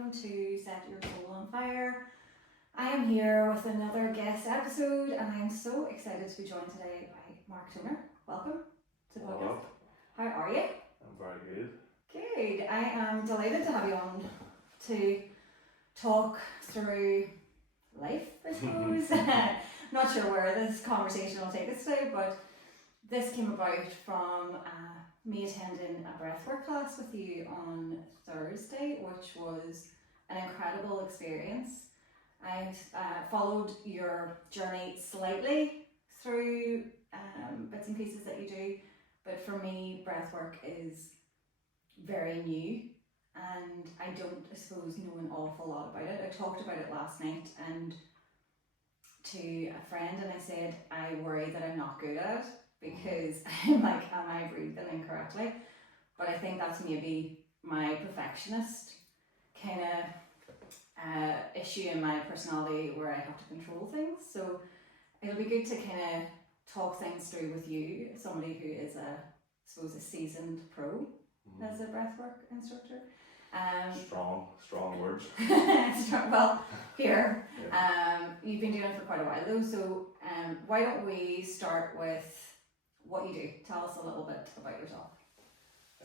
welcome to Set Your Soul on Fire. I am here with another guest episode and I am so excited to be joined today by Mark Toner. Welcome to the podcast. How are you? I'm very good. Good. I am delighted to have you on to talk through life, I suppose. Not sure where this conversation will take us today, but this came about from me attending a breathwork class with you on Thursday, which was an incredible experience. I followed your journey slightly through bits and pieces that you do, but for me, breathwork is very new and I don't, I suppose, know an awful lot about it. I talked about it last night and to a friend and I said, I worry that I'm not good at it because I'm like, am I breathing incorrectly? But I think that's maybe my perfectionist kind of issue in my personality where I have to control things. So it'll be good to kind of talk things through with you, somebody who is a seasoned pro as a breathwork instructor. Strong words. Well, here, you've been doing it for quite a while though, so why don't we start with what you do? Tell us a little bit about yourself.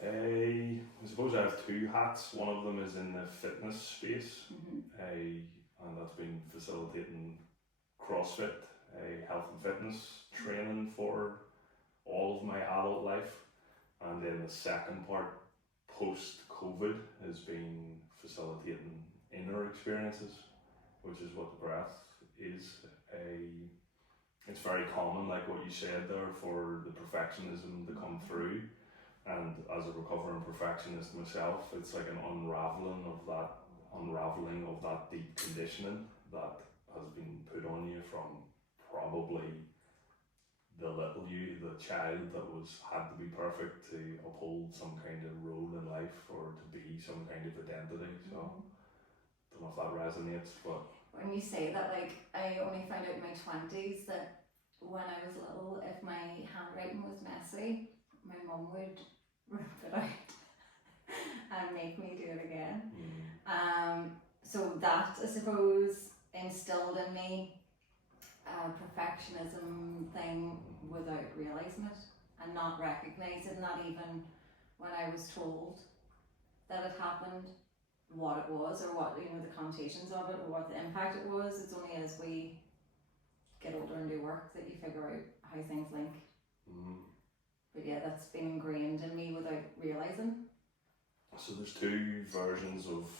I suppose I have two hats. One of them is in the fitness space, and that's been facilitating CrossFit, health and fitness training for all of my adult life. And then the second part, post-COVID, has been facilitating inner experiences, which is what the breath is. It's very common, like what you said there, for the perfectionism to come through. And as a recovering perfectionist myself, it's like an unraveling of that deep conditioning that has been put on you from probably the little you, the child that had to be perfect to uphold some kind of role in life or to be some kind of identity. So don't know if that resonates, but when you say that, like, I only found out in my 20s that when I was little, if my handwriting was messy, my mum would rip it out and make me do it again. So that, I suppose, instilled in me a perfectionism thing without realising it and not recognising that even when I was told that it happened, what it was or what, you know, the connotations of it or what the impact it was. It's only as we get older and do work that you figure out how things link. But yeah, that's been ingrained in me without realising. So there's two versions of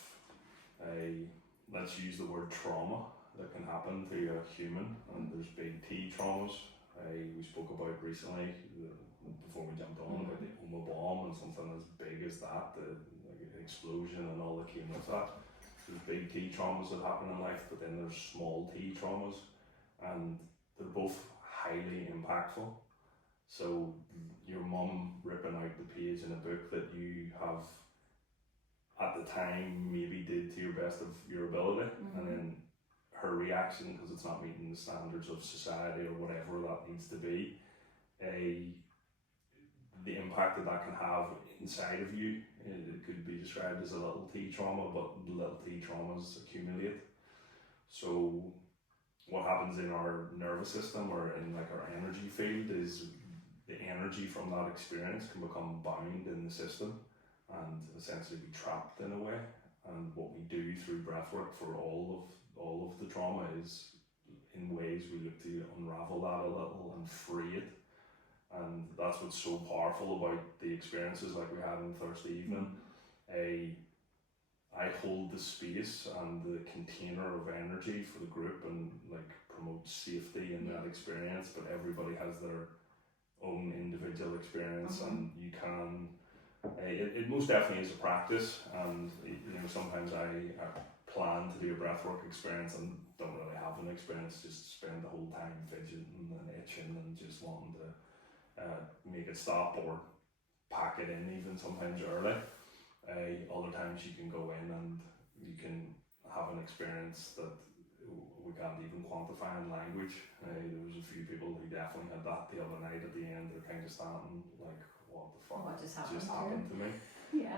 let's use the word trauma that can happen to a human, and there's big T traumas. We spoke about recently before we jumped on about the Oma bomb and something as big as that, like an explosion and all that came with that. There's big T traumas that happen in life, but then there's small T traumas, and they're both highly impactful. So your mum ripping out the page in a book that you have at the time maybe did to your best of your ability, and then her reaction, because it's not meeting the standards of society or whatever that needs to be, the impact that can have inside of you, it could be described as a little T trauma, but little T traumas accumulate. So what happens in our nervous system or in like our energy field is the energy from that experience can become bound in the system and essentially be trapped in a way. And what we do through breathwork for all of the trauma is in ways we look to unravel that a little and free it. And that's what's so powerful about the experiences like we had on Thursday evening. I hold the space and the container of energy for the group and like promote safety in that experience, but everybody has their own individual experience, and you can it most definitely is a practice, and you know, sometimes I plan to do a breathwork experience and don't really have an experience, just spend the whole time fidgeting and itching and just wanting to make it stop or pack it in even sometimes early. Other times you can go in and you can have an experience that we can't even quantify in language. There was a few people who definitely had that the other night at the end. They're kind of standing like, what the fuck what just happened to me? Yeah.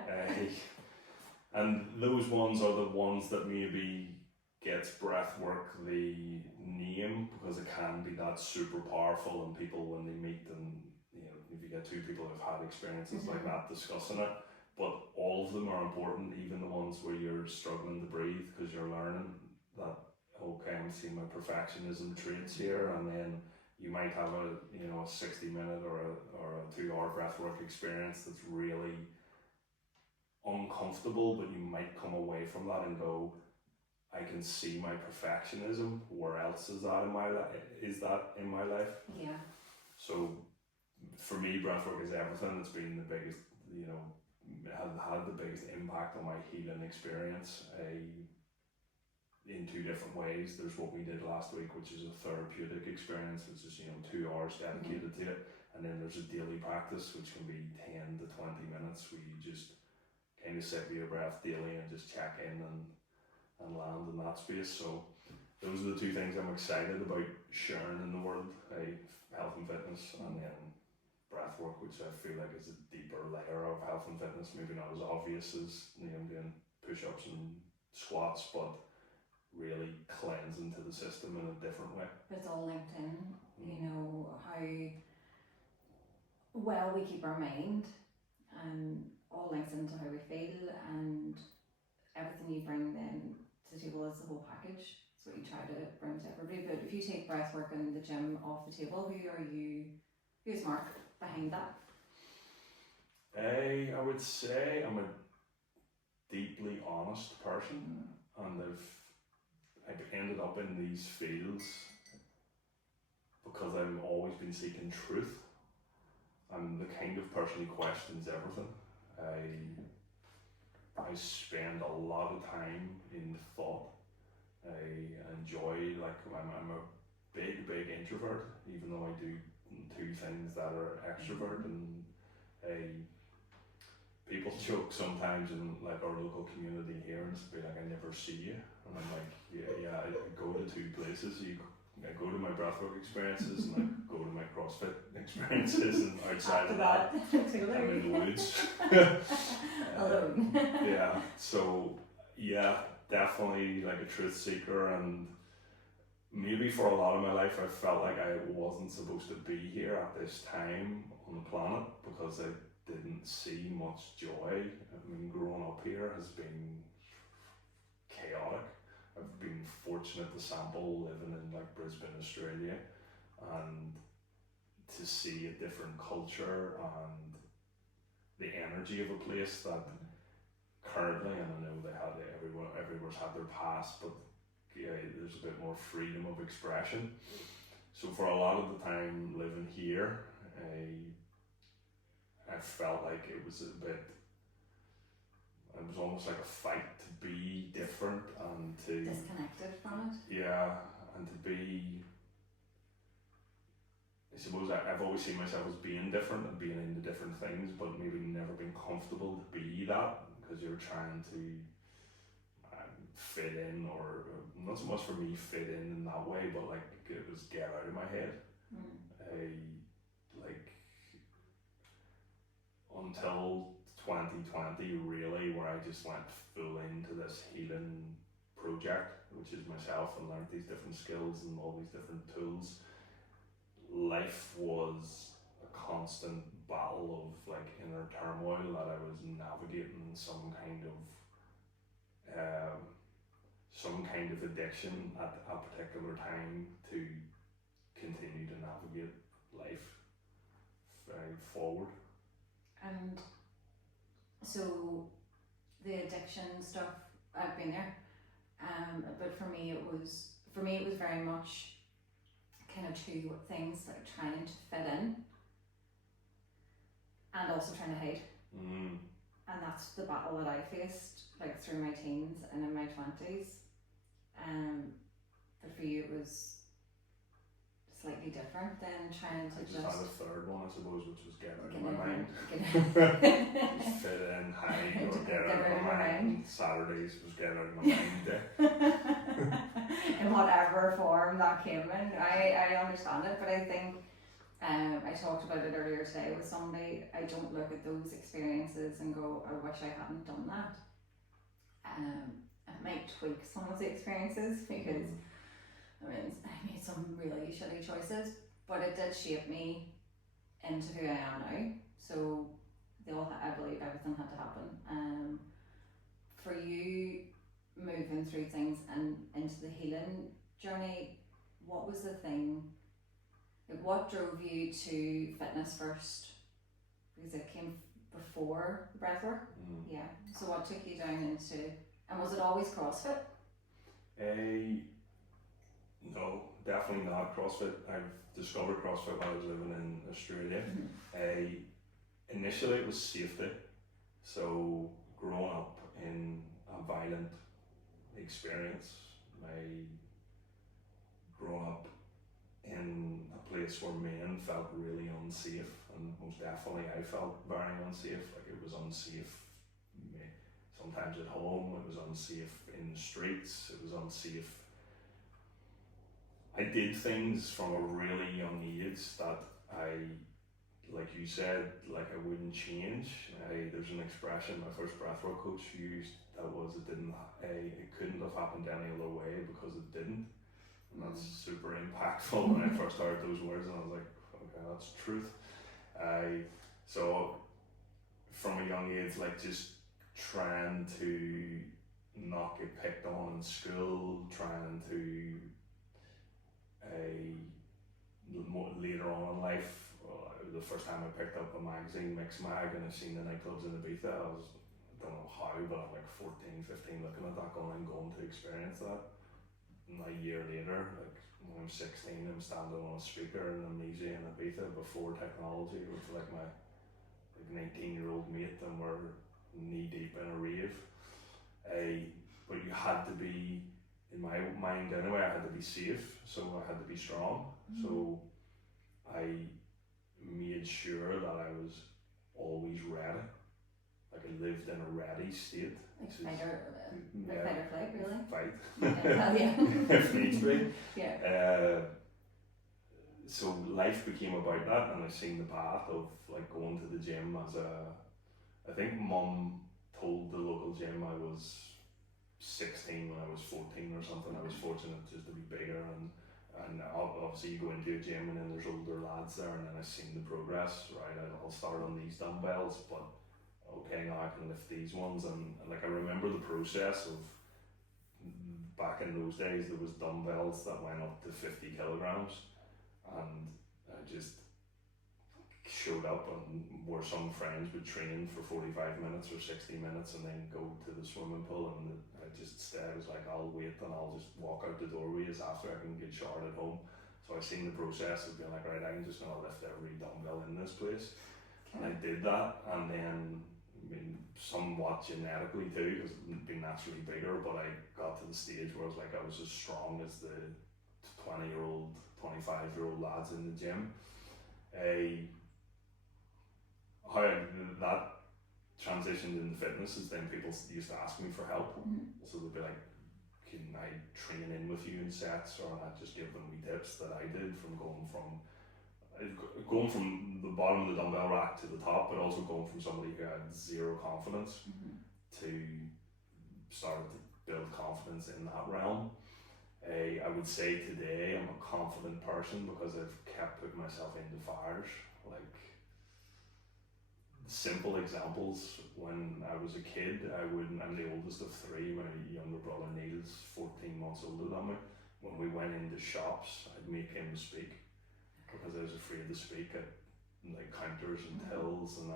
And those ones are the ones that maybe gets breath work the name, because it can be that super powerful, and people when they meet, and you know, if you get two people who've had experiences like that discussing it, but all of them are important, even the ones where you're struggling to breathe because you're learning that, okay, I'm seeing my perfectionism traits here, and then you might have a 60-minute or a 2-hour breathwork experience that's really uncomfortable, but you might come away from that and go, I can see my perfectionism. Where else is that in my life? Yeah. So for me, breathwork is everything. It's been the biggest, had the biggest impact on my healing experience. In 2 different ways. There's what we did last week, which is a therapeutic experience, which is 2 hours dedicated to it, and then there's a daily practice, which can be 10 to 20 minutes, where you just kind of sit with your breath daily and just check in and land in that space. So those are the 2 things I'm excited about sharing in the world: health and fitness, and then breath work, which I feel like is a deeper layer of health and fitness, maybe not as obvious as doing push-ups and squats, but really cleansing to the system in a different way. But it's all linked in, how well we keep our mind, and all links into how we feel, and everything you bring then to the table is the whole package. It's what you try to bring to everybody. But if you take breath work and the gym off the table, who's Mark behind that? I would say I'm a deeply honest person, and I've ended up in these fields because I've always been seeking truth. I'm the kind of person who questions everything. I spend a lot of time in thought. I enjoy, I'm a big introvert, even though I do 2 things that are extrovert, and people joke sometimes in like our local community here, and it's be like, I never see you, and I'm like, yeah, I go to 2 places. I go to my breathwork experiences, and I go to my CrossFit experiences, and outside of that, I'm in the woods. Alone. Yeah, so yeah, definitely like a truth seeker, and maybe for a lot of my life I felt like I wasn't supposed to be here at this time on the planet, because I didn't see much joy. I mean, growing up here has been chaotic. I've been fortunate to sample living in like Brisbane, Australia, and to see a different culture and the energy of a place that currently, and I know everyone's had their past, but there's a bit more freedom of expression. So for a lot of the time living here, I felt like it was almost like a fight to be different and to disconnected from it. Yeah, and to be, I suppose I've always seen myself as being different and being into different things, but maybe never been comfortable to be that, because you're trying to fit in, or not so much for me fit in that way, but like it was get out of my head. Until 2020 really, where I just went full into this healing project, which is myself, and learned these different skills and all these different tools. Life was a constant battle of like inner turmoil that I was navigating some kind of addiction at a particular time to continue to navigate life forward. And so the addiction stuff, I've been there, but for me it was very much kind of 2 things, like trying to fit in and also trying to hide. And that's the battle that I faced like through my teens and in my 20s. But for you it was slightly different than trying to I just had a third one, I suppose, which was get out of my mind. Just fit in, hide, or get out of my mind. Saturdays was get out of my mind day. In whatever form that came in, I understand it, but I think I talked about it earlier today with somebody. I don't look at those experiences and go, I wish I hadn't done that. it might tweak some of the experiences because I mean I made some really shitty choices, but it did shape me into who I am now. So I believe everything had to happen. For you moving through things and into the healing journey, what was the thing? Like, what drove you to fitness first? Because it came before breathwork. Yeah. So what took you down into? And was it always CrossFit? No, definitely not CrossFit. I've discovered CrossFit when I was living in Australia. Initially it was safety. So growing up in a violent experience, growing up in a place where men felt really unsafe, and most definitely I felt very unsafe. Like, it was unsafe sometimes at home, it was unsafe in the streets, it was unsafe. I did things from a really young age that like you said, like I wouldn't change. There's an expression my first breathwork coach used that was, it couldn't have happened any other way because it didn't. And that's super impactful when I first heard those words, and I was like, okay, that's truth. So from a young age, like, just trying to not get picked on in school, trying to later on in life, the first time I picked up a magazine, Mix Mag, and I seen the nightclubs in Ibiza, I don't know how, but I'm like 14, 15 looking at that going, I'm going to experience that. And a year later, like when I'm 16, I'm standing on a speaker in Amnesia in Ibiza before technology with like my 19-year-old mate, and we're knee deep in a rave. But you had to be, in my mind anyway, I had to be safe, so I had to be strong. So I made sure that I was always ready. Like, I lived in a ready state. Like fight or flight, really? Fight. Yeah. If needs be. Yeah. So life became about that, and I seen the path of like going to the gym as I think mum told the local gym I was 16 when I was 14 or something. I was fortunate just to be bigger, and obviously you go into a gym and then there's older lads there, and then I seen the progress, right? I'll start on these dumbbells, but okay, now I can lift these ones, and like I remember the process of, back in those days there was dumbbells that went up to 50 kilograms, and I just showed up, and where some friends would train for 45 minutes or 60 minutes and then go to the swimming pool, and I was like, I'll wait and I'll just walk out the doorways after I can get showered at home. So I seen the process of being like, right, I'm just gonna lift every dumbbell in this place. And I did that, and then, I mean, somewhat genetically too, because I've been naturally bigger, but I got to the stage where I was as strong as the 20-year-old, 25-year-old lads in the gym. How that transitioned into fitness is then people used to ask me for help. So they'd be like, can I train in with you in sets, or I'd just give them wee tips that I did from going from the bottom of the dumbbell rack to the top, but also going from somebody who had zero confidence to start to build confidence in that realm. I would say today I'm a confident person because I've kept putting myself into fires. Like, simple examples, when I was a kid, I'm the oldest of three, my younger brother Neil's 14 months older than me. When we went into shops, I'd make him speak, because I was afraid to speak at like counters and tills, and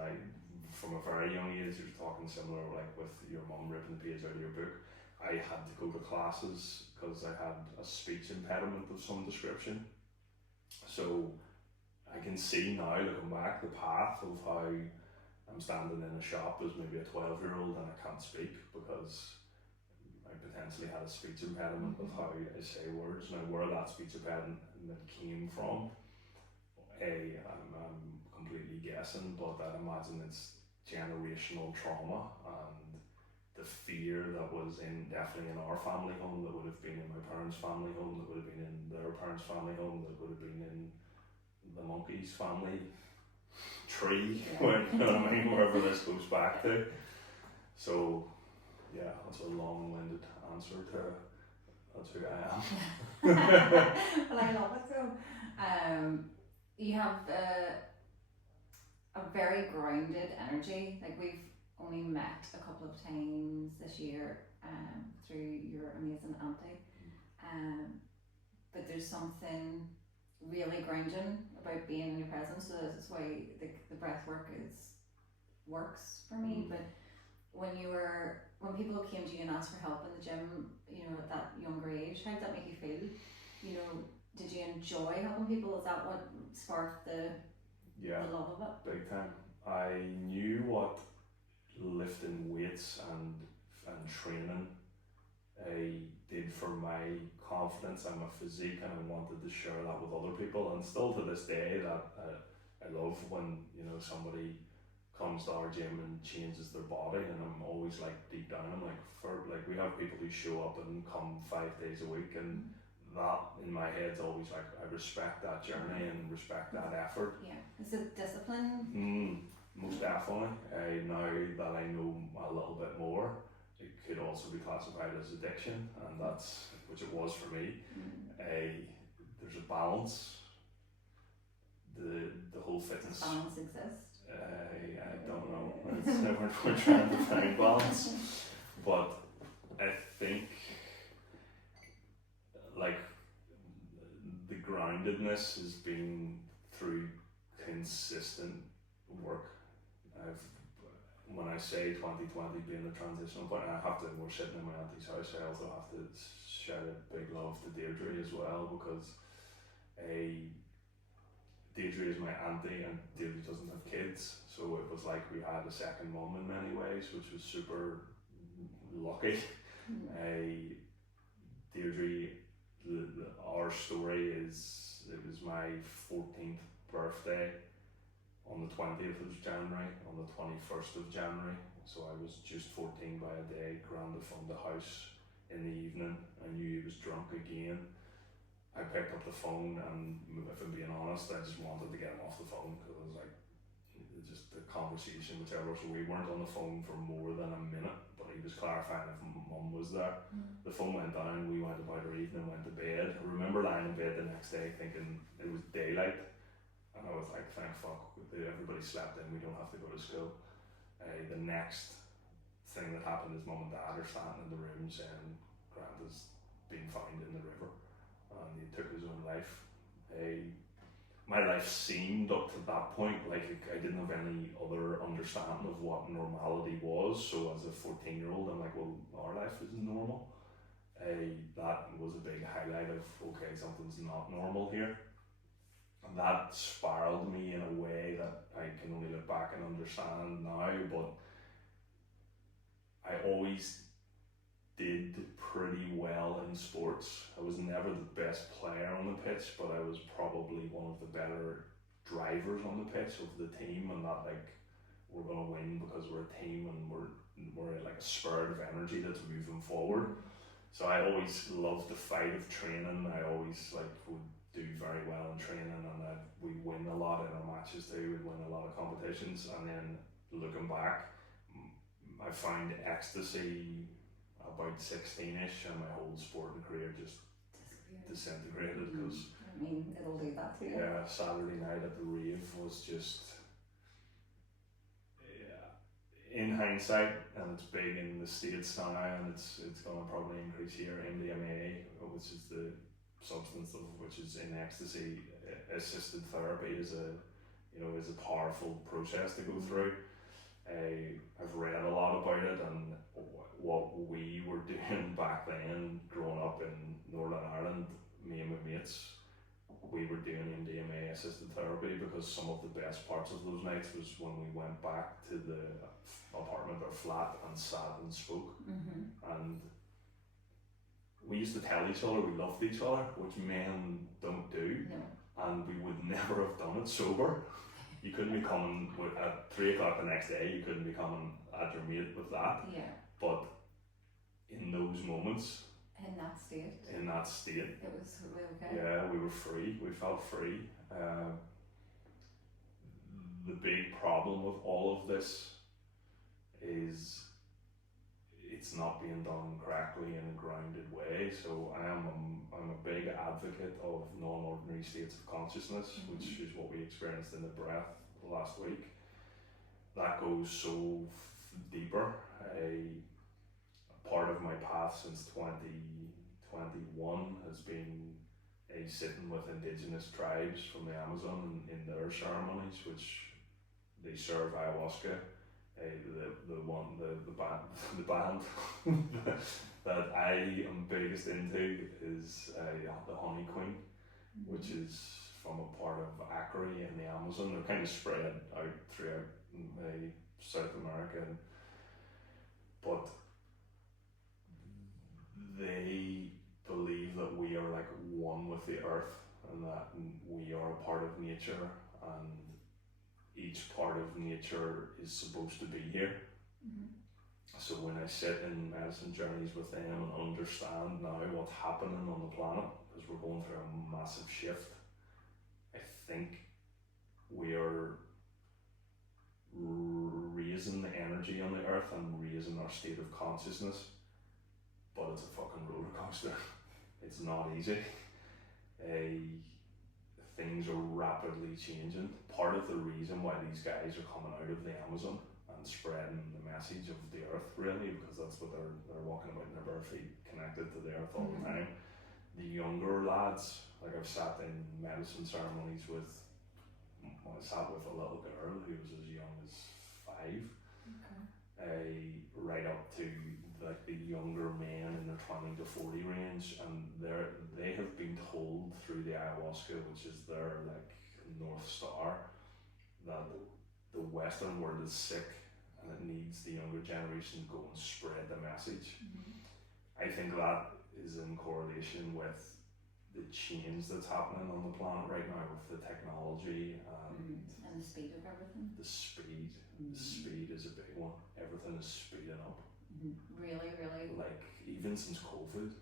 from a very young age, you're talking similar like with your mum ripping the page out of your book, I had to go to classes because I had a speech impediment of some description. So I can see now, looking back, the path of how I'm standing in a shop as maybe a 12-year-old and I can't speak because I potentially had a speech impediment of how I say words. Now, where that speech impediment came from, I'm completely guessing, but I'd imagine it's generational trauma and the fear that was definitely in our family home, that would have been in my parents' family home, that would have been in their parents' family home, that would have been in the monkey's family tree, where, you know what I mean, wherever this goes back to. So yeah, that's a long-winded answer to that's who I am. Well, I love it though. You have a very grounded energy. Like we've only met a couple of times this year through your amazing auntie. But there's something really grounding about being in your presence. So that's why the breath work works for me. But when people came to you and asked for help in the gym, you know, at that younger age, how did that make you feel? You know, did you enjoy helping people? Is that what sparked the love of it? Big time. I knew what lifting weights and training did for my confidence and my physique, and I wanted to share that with other people. And still to this day, that I love when, you know, somebody comes to our gym and changes their body, and I'm always like deep down, I'm like, we have people who show up and come 5 days a week, and that in my head's always like, I respect that journey and respect that effort. Yeah, is it discipline? Most definitely. Now that I know a little bit more, it could also be classified as addiction, and that's which it was for me. There's a balance. The whole fitness. Does balance exist? I don't know. We're trying to find balance, but I think like the groundedness has been through consistent work. When I say 2020 being the transitional point, we're sitting in my auntie's house, I also have to shout a big love to Deirdre as well, because Deirdre is my auntie and Deirdre doesn't have kids, so it was like we had a second mum in many ways, which was super lucky. Deirdre, our story is, it was my 14th birthday on the 20th of January, on the 21st of January, so I was just 14 by a day. Granda phoned the house in the evening. I knew he was drunk again. I picked up the phone, and if I'm being honest, I just wanted to get him off the phone, because I was like, just the conversation, whichever, so we weren't on the phone for more than a minute, but he was clarifying if mum was there. The phone went down, we went about our evening, went to bed. I remember lying in bed the next day thinking it was daylight, and I was like, thank fuck, everybody slept in, we don't have to go to school. The next thing that happened is mum and dad are standing in the room saying Granda's been found in the river, and he took his own life. My life seemed up to that point like I didn't have any other understanding of what normality was, so as a 14-year-old I'm like, well, our life isn't normal. That was a big highlight of, okay, something's not normal here. And that spiraled me in a way that I can only look back and understand now, but I always did pretty well in sports. I was never the best player on the pitch, but I was probably one of the better drivers on the pitch of the team, and that like, we're going to win because we're a team and we're like a spurt of energy that's moving forward. So I always loved the fight of training. I always like would do very well in training, and we win a lot in our matches too. We win a lot of competitions, and then looking back, I found ecstasy about 16ish, and my whole sporting career just disintegrated, because I mean, it'll do that to you. yeah, Saturday night at the rave was just, in hindsight, and it's big in the States now, and it's going to probably increase here. MDMA, which is the substance of which is in ecstasy, assisted therapy is a powerful process to go through. I've read a lot about it, and what we were doing back then, growing up in Northern Ireland, me and my mates, we were doing MDMA assisted therapy, because some of the best parts of those nights was when we went back to the apartment or flat and sat and spoke. And we used to tell each other we loved each other, which men don't do. No. And we would never have done it sober. You couldn't be coming at 3 o'clock the next day, you couldn't be coming at your mate with that. Yeah. But in those moments, in that state, it was totally okay. Yeah, we were free, we felt free. The big problem with all of this is it's not being done correctly in a grounded way. So I'm a big advocate of non-ordinary states of consciousness, which is what we experienced in the breath last week. That goes so deeper. A part of my path since 2021 has been a sitting with indigenous tribes from the Amazon in their ceremonies, which they serve ayahuasca. The band that I am biggest into is the Honey Queen, which is from a part of Acre in the Amazon. They're kind of spread out throughout South America, but they believe that we are like one with the earth and that we are a part of nature, and each part of nature is supposed to be here. So when I sit in medicine journeys with them and understand now what's happening on the planet, because we're going through a massive shift, I think we are raising the energy on the earth and raising our state of consciousness, but it's a fucking roller coaster. It's not easy. Things are rapidly changing. Part of the reason why these guys are coming out of the Amazon and spreading the message of the earth, really, because that's what they're walking about in their bare feet, connected to the earth all the time. The younger lads, like I've sat in medicine ceremonies with, I sat with a little girl who was as young as 5, right up to like the younger men in their 20 to 40 range, and they have been told through the ayahuasca, which is their like North Star, that the Western world is sick and it needs the younger generation to go and spread the message. I think that is in correlation with the change that's happening on the planet right now with the technology and the speed of everything. The speed is a big one. Everything is speeding up. Really, really. Like even since COVID,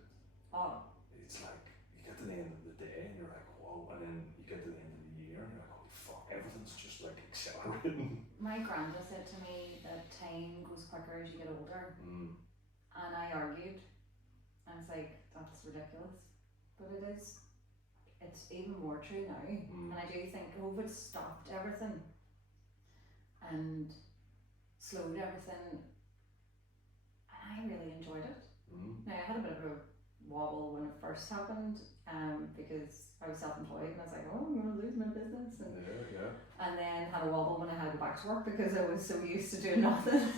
oh, it's like you get to the end of the day and you're like, whoa, and then you get to the end of the year and you're like, holy fuck, everything's just like accelerating. My grandma said to me that time goes quicker as you get older, and I argued. I was like, that's ridiculous, but it is. It's even more true now, and I do think COVID stopped everything and slowed everything. I really enjoyed it. Now I had a bit of a wobble when it first happened, because I was self-employed and I was like, oh, I'm going to lose my business, and then had a wobble when I had to go back to work because I was so used to doing nothing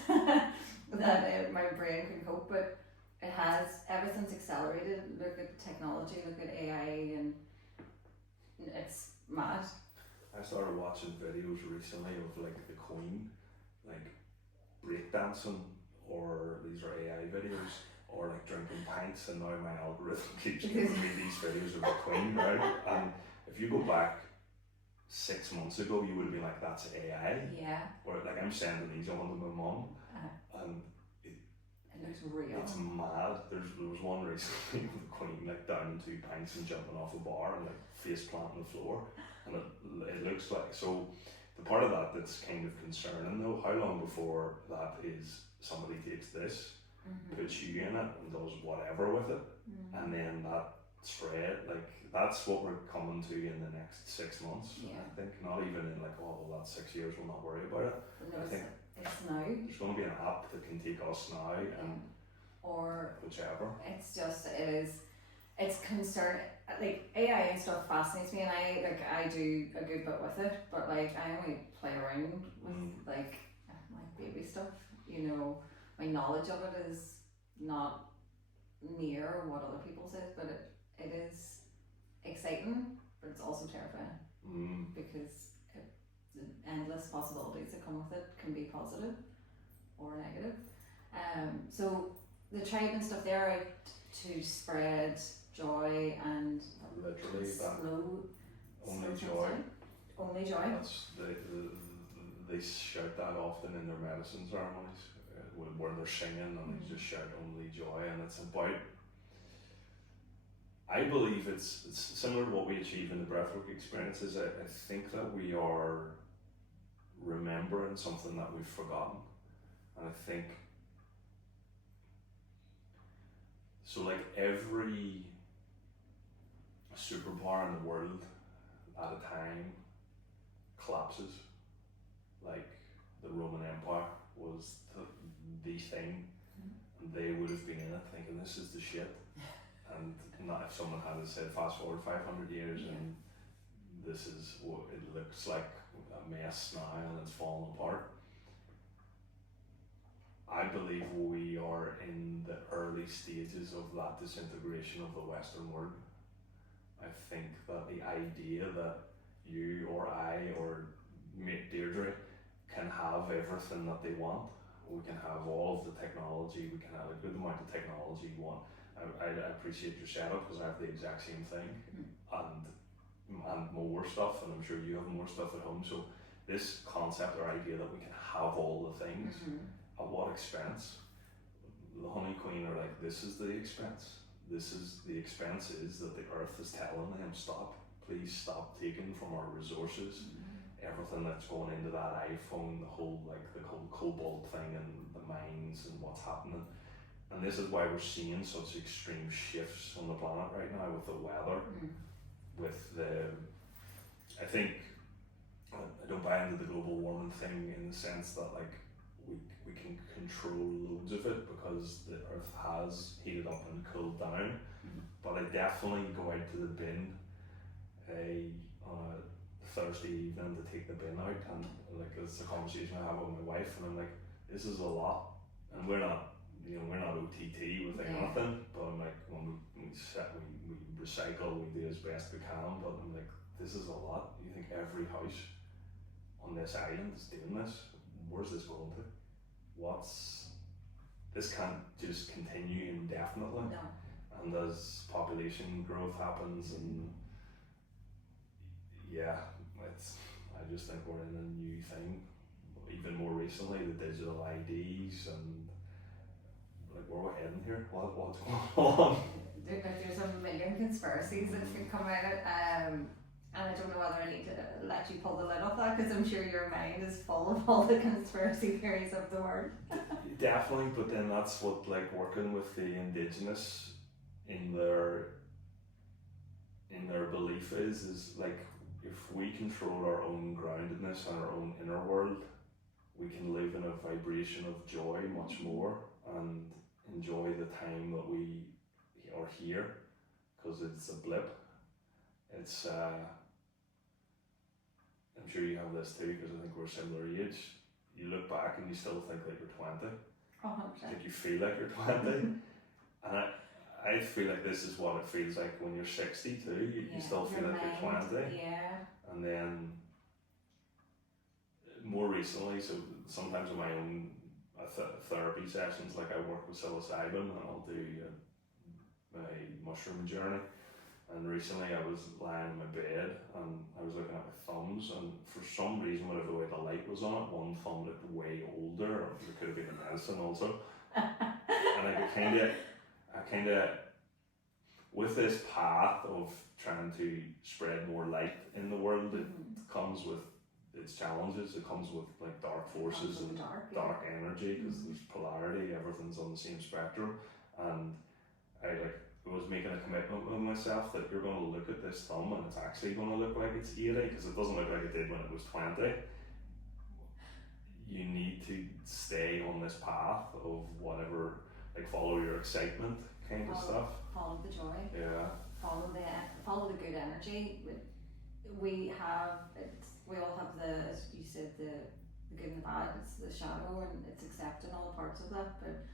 that my brain couldn't cope. But everything's accelerated. Look at technology, look at AI, and it's mad. I started watching videos recently of like the Queen, like breakdancing, or these are AI videos, or like drinking pints, and now my algorithm keeps giving me these videos of the Queen, right? And if you go back 6 months ago, you would have been like, that's AI. Yeah. Or like I'm sending these on to my mum, and it looks real. It's mad. There was one recently with the Queen like down 2 pints and jumping off a bar and like face planting the floor, and it looks like, so the part of that that's kind of concerning though, how long before that is somebody takes this, puts you in it and does whatever with it, and then that spread, like that's what we're coming to in the next 6 months. I think, not even in like, oh well, that's 6 years, we'll not worry about it. No, I think it's now. There's going to be an app that can take us now and or whichever. It's concern, like AI and stuff fascinates me, and I do a good bit with it, but like I only play around with like baby stuff, you know. My knowledge of it is not near what other people say, but it is exciting, but it's also terrifying because the endless possibilities that come with it can be positive or negative. So the tribe and stuff, they're out to spread joy and literally slow only joy. Only joy. That's they shout that often in their medicine ceremonies, where they're singing and they just shout only joy, and it's about, I believe it's similar to what we achieve in the breathwork experiences. I think that we are remembering something that we've forgotten, and I think So like every superpower in the world at a time collapses. Like the Roman Empire was the thing, and they would have been in it thinking this is the shit. And not if someone had said fast forward 500 years and this is what it looks like, a mess now and it's falling apart. I believe we are in the early stages of that disintegration of the Western world. I think that the idea that you or I or mate Deirdre can have everything that they want. We can have all of the technology, we can have a good amount of technology you want. I appreciate your setup because I have the exact same thing and more stuff, and I'm sure you have more stuff at home. So this concept or idea that we can have all the things, at what expense? The Honey Queen are like, this is the expense. This is the expense is that the earth is telling them, stop, please stop taking from our resources. Everything that's going into that iPhone, the whole cobalt thing and the mines and what's happening. And this is why we're seeing such extreme shifts on the planet right now with the weather, with I think, I don't buy into the global warming thing in the sense that like we can control loads of it because the earth has heated up and cooled down, but I definitely go out to the bin on a Thursday evening to take the bin out, and like it's a conversation I have with my wife, and I'm like, this is a lot, and we're not OTT with anything, but I'm like, when we recycle, we do as best we can, but I'm like, this is a lot. You think every house on this island is doing this? Where's this going to? This can't just continue indefinitely. No. And as population growth happens, and I just think we're in a new thing. Even more recently, the digital IDs and like, where are we heading here? What's going on? There's a million conspiracies that could come out of it, and I don't know whether I need to let you pull the lid off that, because I'm sure your mind is full of all the conspiracy theories of the world. Definitely, but then that's what like working with the indigenous in their belief is like, if we control our own groundedness and our own inner world, we can live in a vibration of joy much more and enjoy the time that we are here, because it's a blip. It's I'm sure you have this too, because I think we're similar age. You look back and you still think like you're 20. 100%. Like you feel like you're 20. And I feel like this is what it feels like when you're 60 too. You still feel like you're 20. Yeah. And then more recently, so sometimes in my own therapy sessions, like I work with psilocybin and I'll do my mushroom journey. And recently I was lying in my bed and I was looking at my thumbs, and for some reason, whatever way the light was on it, one thumb looked way older, or it could have been a medicine also. And I kind of, with this path of trying to spread more light in the world, it comes with its challenges. It comes with like dark forces and dark energy, because there's polarity, everything's on the same spectrum. And I was making a commitment with myself that you're going to look at this thumb and it's actually going to look like it's 80, because it doesn't look like it did when it was 20. You need to stay on this path of whatever, like follow your excitement kind of stuff. Follow the joy. Yeah. Follow the good energy. We all have the, as you said, the good and the bad. It's the shadow, and it's accepting all parts of that. But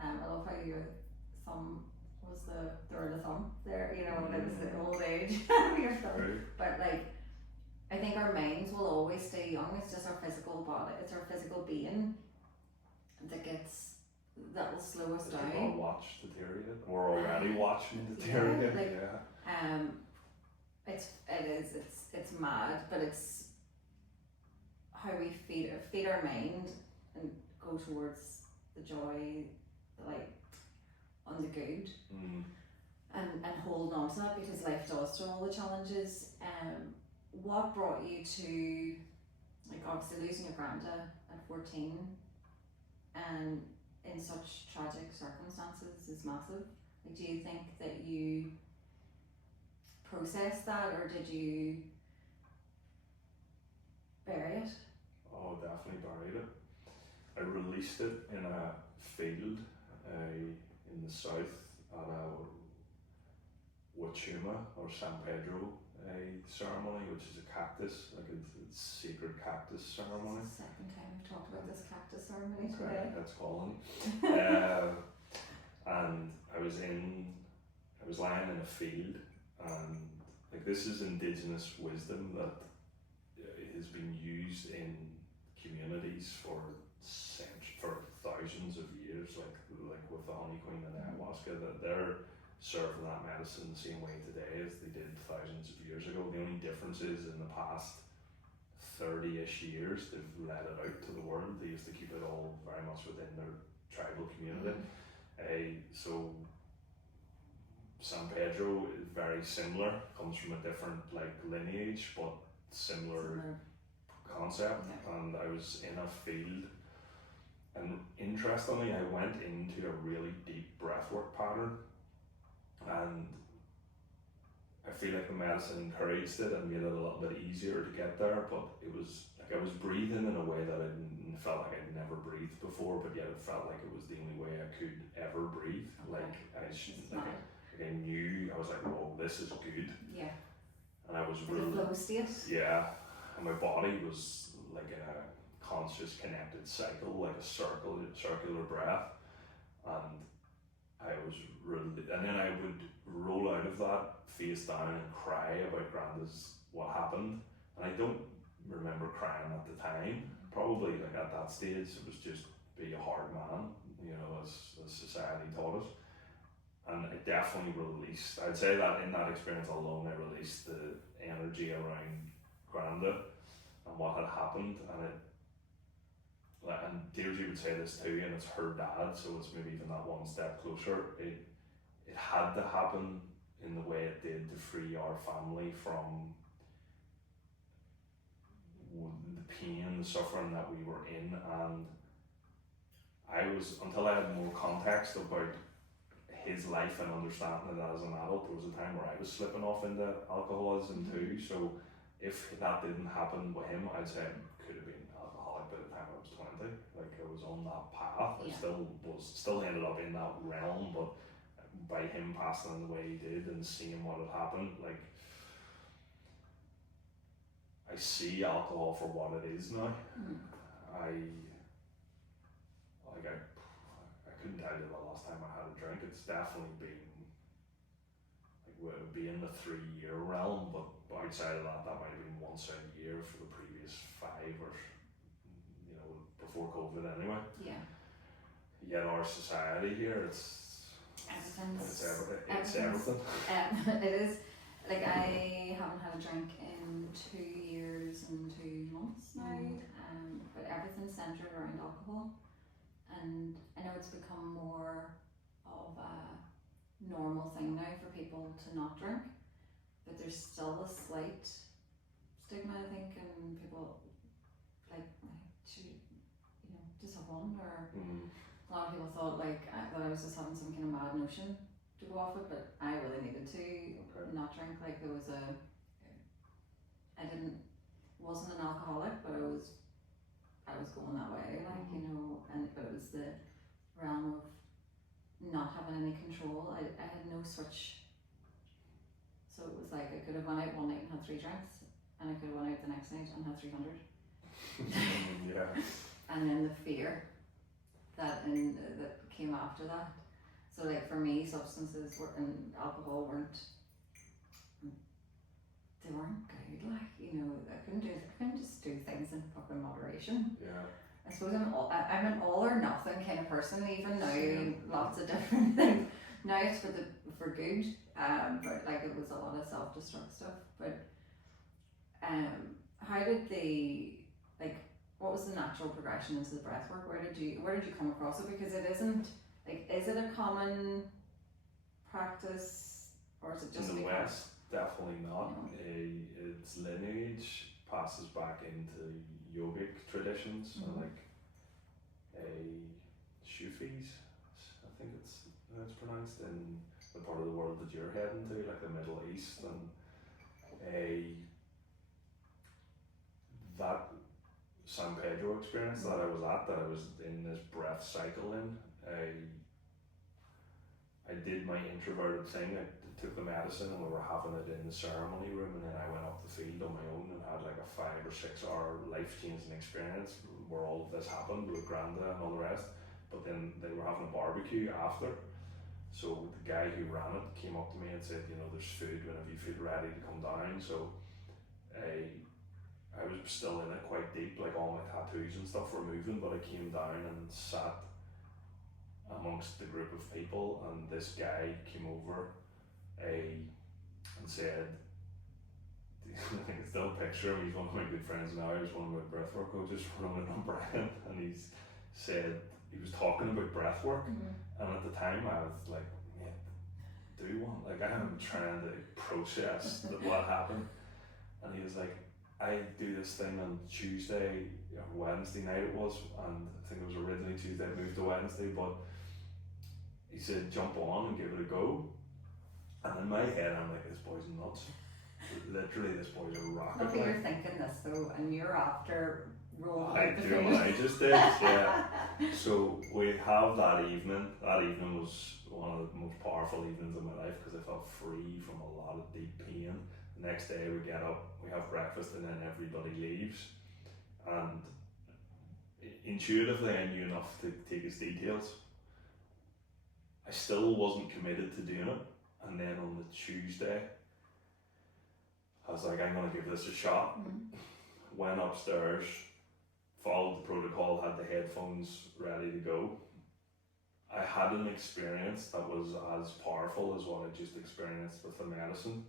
I love how your thumb was the rule of thumb there, it was the old age of your thumb. Right. But like, I think our minds will always stay young. It's just our physical body, it's our physical being that will slow us down. I'll watch deteriorate. We're already watching deteriorate. It's mad, but it's how we feed our mind and go towards the joy, the light, on the good, and hold on to that, because life does throw all the challenges. What brought you to, like, obviously losing your granda at 14 and in such tragic circumstances is massive. Like, do you think that you processed that, or did you bury it? Oh, definitely buried it. I released it in a field in the south at a Wachuma or San Pedro ceremony, which is a cactus, like a sacred cactus ceremony. It's the second time we've talked about this cactus ceremony Okay, today. that's calling. And I was lying in a field, and like this is indigenous wisdom that has been used in communities for thousands of years, like with the honey queen and the ayahuasca, that they're serving that medicine the same way today as they did thousands of years ago. The only difference is in the past 30-ish years they've let it out to the world. They used to keep it all very much within their tribal community. So San Pedro is very similar, comes from a different like lineage, but similar concept. And I was in a field, and interestingly I went into a really deep breathwork pattern, and I feel like the medicine encouraged it and made it a little bit easier to get there, but it was like I was breathing in a way that I felt like I'd never breathed before, but yet it felt like it was the only way I could ever breathe. Like I knew, I was like, whoa, this is good. Yeah. And I was like really, a flow state. yeah, and my body was like in a conscious connected cycle, like a circular breath, and I was really, and then I would roll out of that face down and cry about Granda's what happened, and I don't remember crying at the time. Probably like at that stage it was just be a hard man, you know, as society taught us. And I definitely released, I'd say that in that experience alone I released the energy around Granda and what had happened, and Deirdre would say this too, and it's her dad, so it's maybe even that one step closer. It had to happen in the way it did to free our family from the pain, the suffering that we were in. And I was, until I had more context about his life and understanding it as an adult, there was a time where I was slipping off into alcoholism too. So if that didn't happen with him, I'd say I could have been alcoholic by the time I was 20. Like I was on that path. I still ended up in that realm, but by him passing the way he did and seeing what had happened, like I see alcohol for what it is now. I couldn't tell you the last time I had a drink. It's definitely been like it would be in the 3-year realm, but outside of that might have been once a year for the previous 5 or before COVID anyway. Yeah. Yet our society here, it's everything. It is. Like I haven't had a drink in 2 years and 2 months now, but everything's centered around alcohol, and I know it's become more of a normal thing now for people to not drink, but there's still a slight stigma, I think, and people like to just have one, or a lot of people thought like that I was just having some kind of mad notion to go off it, but I really needed to not drink. Like there was wasn't an alcoholic, but I was going that way, like, but it was the realm of not having any control. I had no such, so it was like I could have went out one night and had 3 drinks, and I could have went out the next night and had 300. Yeah. And then the fear that came after that. So like for me, substances and alcohol weren't good. Like I couldn't just do things in fucking moderation. Yeah. I suppose I'm an all or nothing kind of person. Even now, lots of different things. Now it's for good. But like it was a lot of self-destruct stuff. But how did what was the natural progression into the breath work? Where did you come across it? Because it isn't like, is it a common practice, or is it just in the West? Definitely not. Its lineage passes back into yogic traditions, and like Sufis, I think it's pronounced, in the part of the world that you're heading to, like the Middle East, and that San Pedro experience that I was in this breath cycle in. I did my introverted thing. I took the medicine and we were having it in the ceremony room, and then I went up the field on my own and had like a 5 or 6 hour life changing experience where all of this happened with Granda and all the rest. But then they were having a barbecue after. So the guy who ran it came up to me and said, there's food whenever you feel ready to come down. So I was still in it quite deep, like all my tattoos and stuff were moving, but I came down and sat amongst the group of people, and this guy came over and said, I can still picture him, he's one of my good friends now, he was one of my breathwork coaches, Ronan O'Brien, and he said, he was talking about breathwork, and at the time I was like, yeah, do one, like I'm trying to process what happened, and he was like, I do this thing on Tuesday, Wednesday night it was, and I think it was originally Tuesday, it moved to Wednesday, but he said jump on and give it a go. And in my head I'm like, this boy's nuts. Literally this boy's a rocket. Look, you're thinking this though, and you're after rolling I out the do field. what I just did, yeah. So we have that evening. That evening was one of the most powerful evenings of my life because I felt free from a lot of deep pain. The next day we get up, we have breakfast, and then everybody leaves. And intuitively I knew enough to take his details. I still wasn't committed to doing it, and then on the Tuesday I was like, I'm going to give this a shot. Went upstairs, followed the protocol, had the headphones ready to go. I had an experience that was as powerful as what I just experienced with the medicine,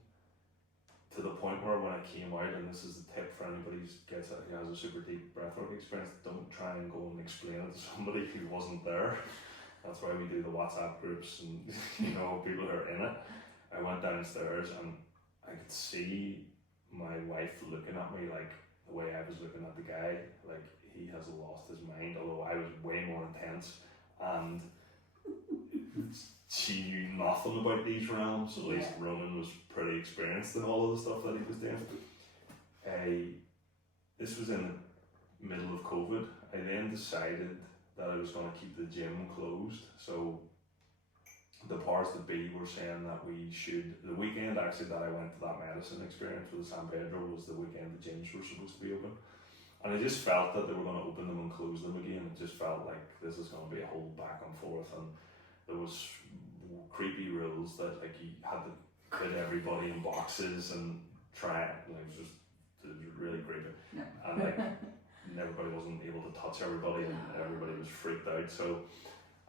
to the point where when I came out, and this is a tip for anybody who has a super deep breathwork experience, don't try and go and explain it to somebody who wasn't there. That's why we do the WhatsApp groups and people who are in it. I went downstairs and I could see my wife looking at me like the way I was looking at the guy, like he has lost his mind, although I was way more intense, and she knew nothing about these realms. At least Ronan was pretty experienced in all of the stuff that he was doing. This was in the middle of COVID. I then decided that I was going to keep the gym closed. So the powers that be were saying that we should, the weekend actually that I went to that medicine experience with San Pedro was the weekend the gyms were supposed to be open. And I just felt that they were going to open them and close them again. It just felt like this is going to be a whole back and forth, and there was creepy rules that like you had to put everybody in boxes and try it. Like, it was really creepy. No. And like everybody wasn't able to touch everybody, and everybody was freaked out. So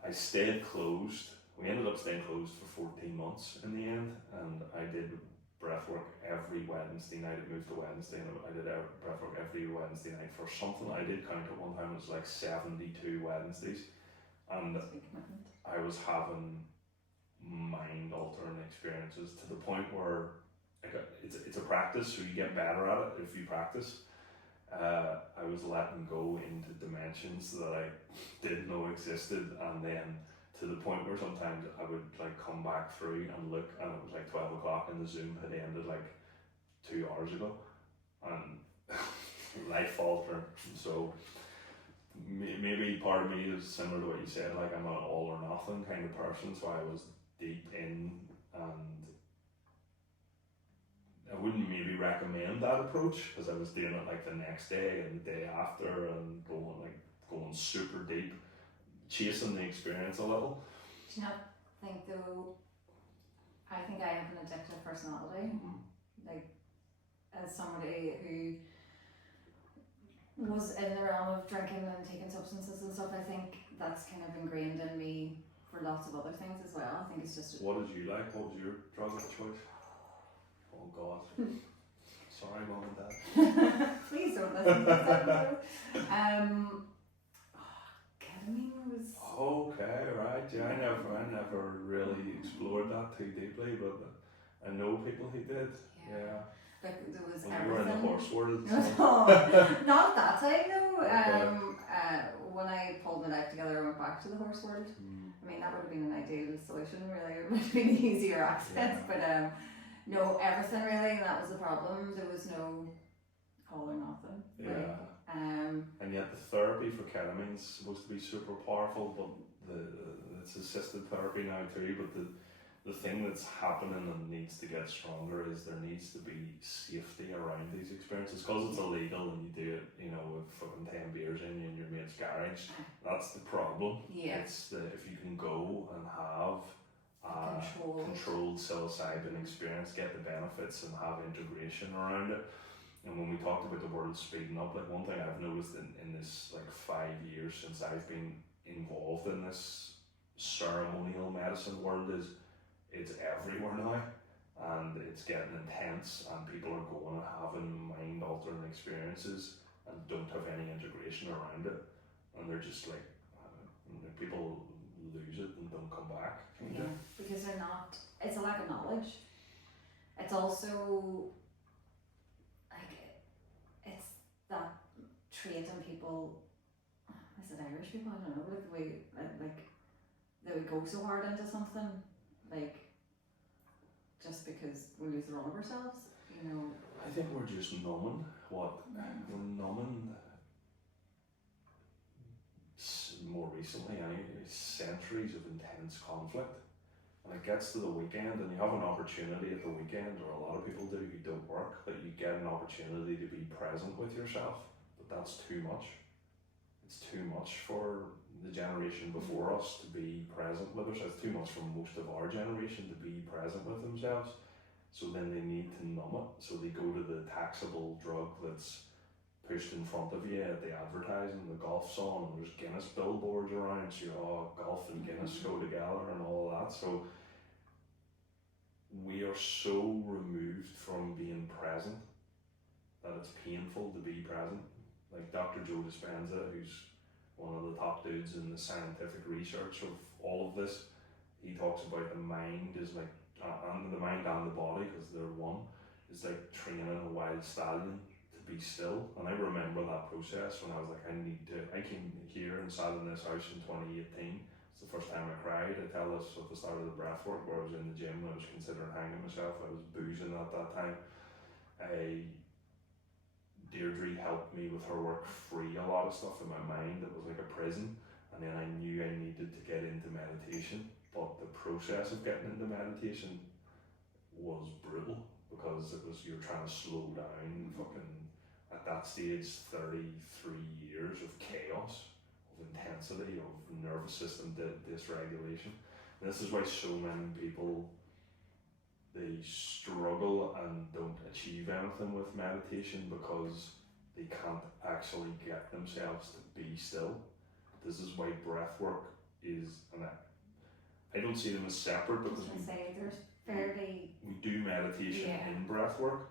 I stayed closed. We ended up staying closed for 14 months in the end, and I did breathwork every Wednesday night. It moved to Wednesday, and I did breathwork every Wednesday night for something. I did count at one time, it was like 72 Wednesdays, and I was having mind altering experiences to the point where it's a practice, so you get better at it if you practice. I was letting go into dimensions that I didn't know existed, and then to the point where sometimes I would like come back through and look, and it was like 12 o'clock and the Zoom had ended like 2 hours ago, and life altered. So maybe part of me is similar to what you said, like I'm an all or nothing kind of person, so I was deep in, and I wouldn't maybe recommend that approach because I was doing it like the next day and the day after and going super deep, chasing the experience a little. Do you not think though, I think I have an addictive personality, like as somebody who was in the realm of drinking and taking substances and stuff, I think that's kind of ingrained in me for lots of other things as well. I think it's just... What did you like? What was your drug of choice? Oh God. Sorry, Mom and Dad. Please don't listen to this episode. Ketamine was... Okay, right. Yeah, I never really explored that too deeply, but I know people who did. Yeah. Like there was when everything. you were in the horse world. No, not that time though. Okay. When I pulled my life together, I went back to the horse world. I mean, that would have been an ideal solution, really. It would have been the easier access, but no, everything really, and that was the problem. There was no all or nothing. Yeah. Like, and yet the therapy for ketamine is supposed to be super powerful, but it's assisted therapy now too. But the thing that's happening and needs to get stronger is there needs to be safety around these experiences, because it's illegal and you do it, you know, with fucking 10 beers in your mate's garage. That's the problem. yeah, It's if you can go and have a controlled psilocybin experience, get the benefits and have integration around it. And when we talked about the world speeding up, like one thing I've noticed in this like 5 years since I've been involved in this ceremonial medicine world is it's everywhere now, and it's getting intense, and people are going and having mind altering experiences and don't have any integration around it, and they're just like people lose it and don't come back. yeah, because they're not. It's a lack of knowledge. It's also like it's that trait on people. Is it Irish people? I don't know. Like the way like they would go so hard into something, like just because we lose the run of ourselves, you know. I think we're just numbing we're numbing more recently anyway, centuries of intense conflict, and it gets to the weekend and you have an opportunity at the weekend, or a lot of people do who don't work, that you get an opportunity to be present with yourself, but that's too much. It's too much for the generation before us to be present with us. It's too much for most of our generation to be present with themselves. So then they need to numb it. So they go to the taxable drug that's pushed in front of you at the advertising, the golf song, and there's Guinness billboards around, so golf and Guinness go together and all of that. So we are so removed from being present that it's painful to be present. Like Dr. Joe Dispenza, who's one of the top dudes in the scientific research of all of this, he talks about the mind is like, and the mind and the body, because they're one, is like training a wild stallion to be still. And I remember that process when I was like, I came here and sat in this house in 2018. It's the first time I cried. I tell this at the start of the breath work, where I was in the gym, I was considering hanging myself, I was boozing at that time. Deirdre helped me with her work free a lot of stuff in my mind that was like a prison, and then I knew I needed to get into meditation, but the process of getting into meditation was brutal, because it was, you're trying to slow down fucking, at that stage, 33 years of chaos, of intensity, of nervous system dysregulation. And this is why so many people, they struggle and don't achieve anything with meditation, because they can't actually get themselves to be still. This is why breath work is, and I don't see them as separate, because we do meditation in breath work,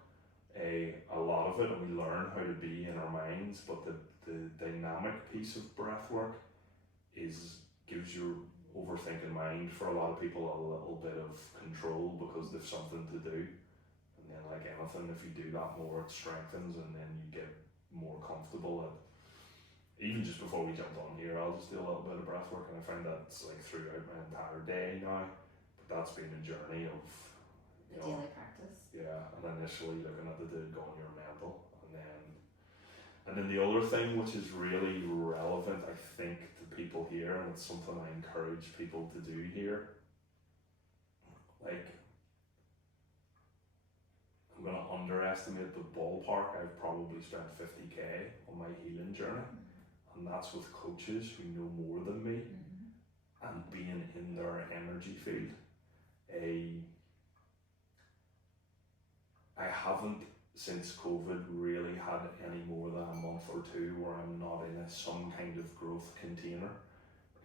a lot of it, and we learn how to be in our minds, but the dynamic piece of breath work gives your overthinking mind, for a lot of people, a little bit of control, because they've something to do. And then, like anything, if you do that more, it strengthens, and then you get more comfortable at, even just before we jumped on here, I'll just do a little bit of breath work, and I find that's like throughout my entire day now. But that's been a journey of daily practice. Yeah, and initially looking at the dude going, you're mental, and then the other thing, which is really relevant, I think, to people here, and it's something I encourage people to do here. Like, I'm going to underestimate the ballpark. I've probably spent 50k on my healing journey, and that's with coaches who know more than me, and being in their energy field. I haven't, since COVID, really had any more than a month or two where I'm not in some kind of growth container.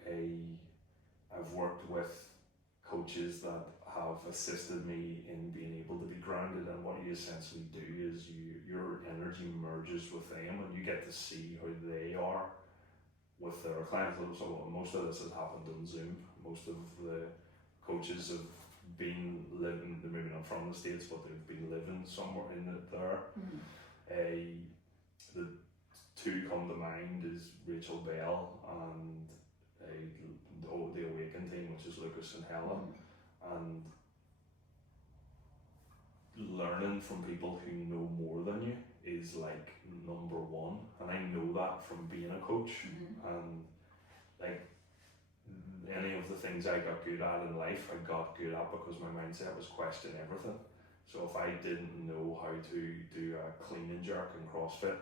I've worked with coaches that have assisted me in being able to be grounded, and what you essentially do is your energy merges with them, and you get to see how they are with their clients. So most of this has happened on Zoom. Most of the coaches have been living, they're maybe not from the States, but they've been living somewhere in it there. The two come to mind is Rachel Bell and the Awaken team, which is Lucas and Hella, and learning from people who know more than you is like number one, and I know that from being a coach. And like any of the things I got good at in life, I got good at because my mindset was question everything. So if I didn't know how to do a clean and jerk in CrossFit,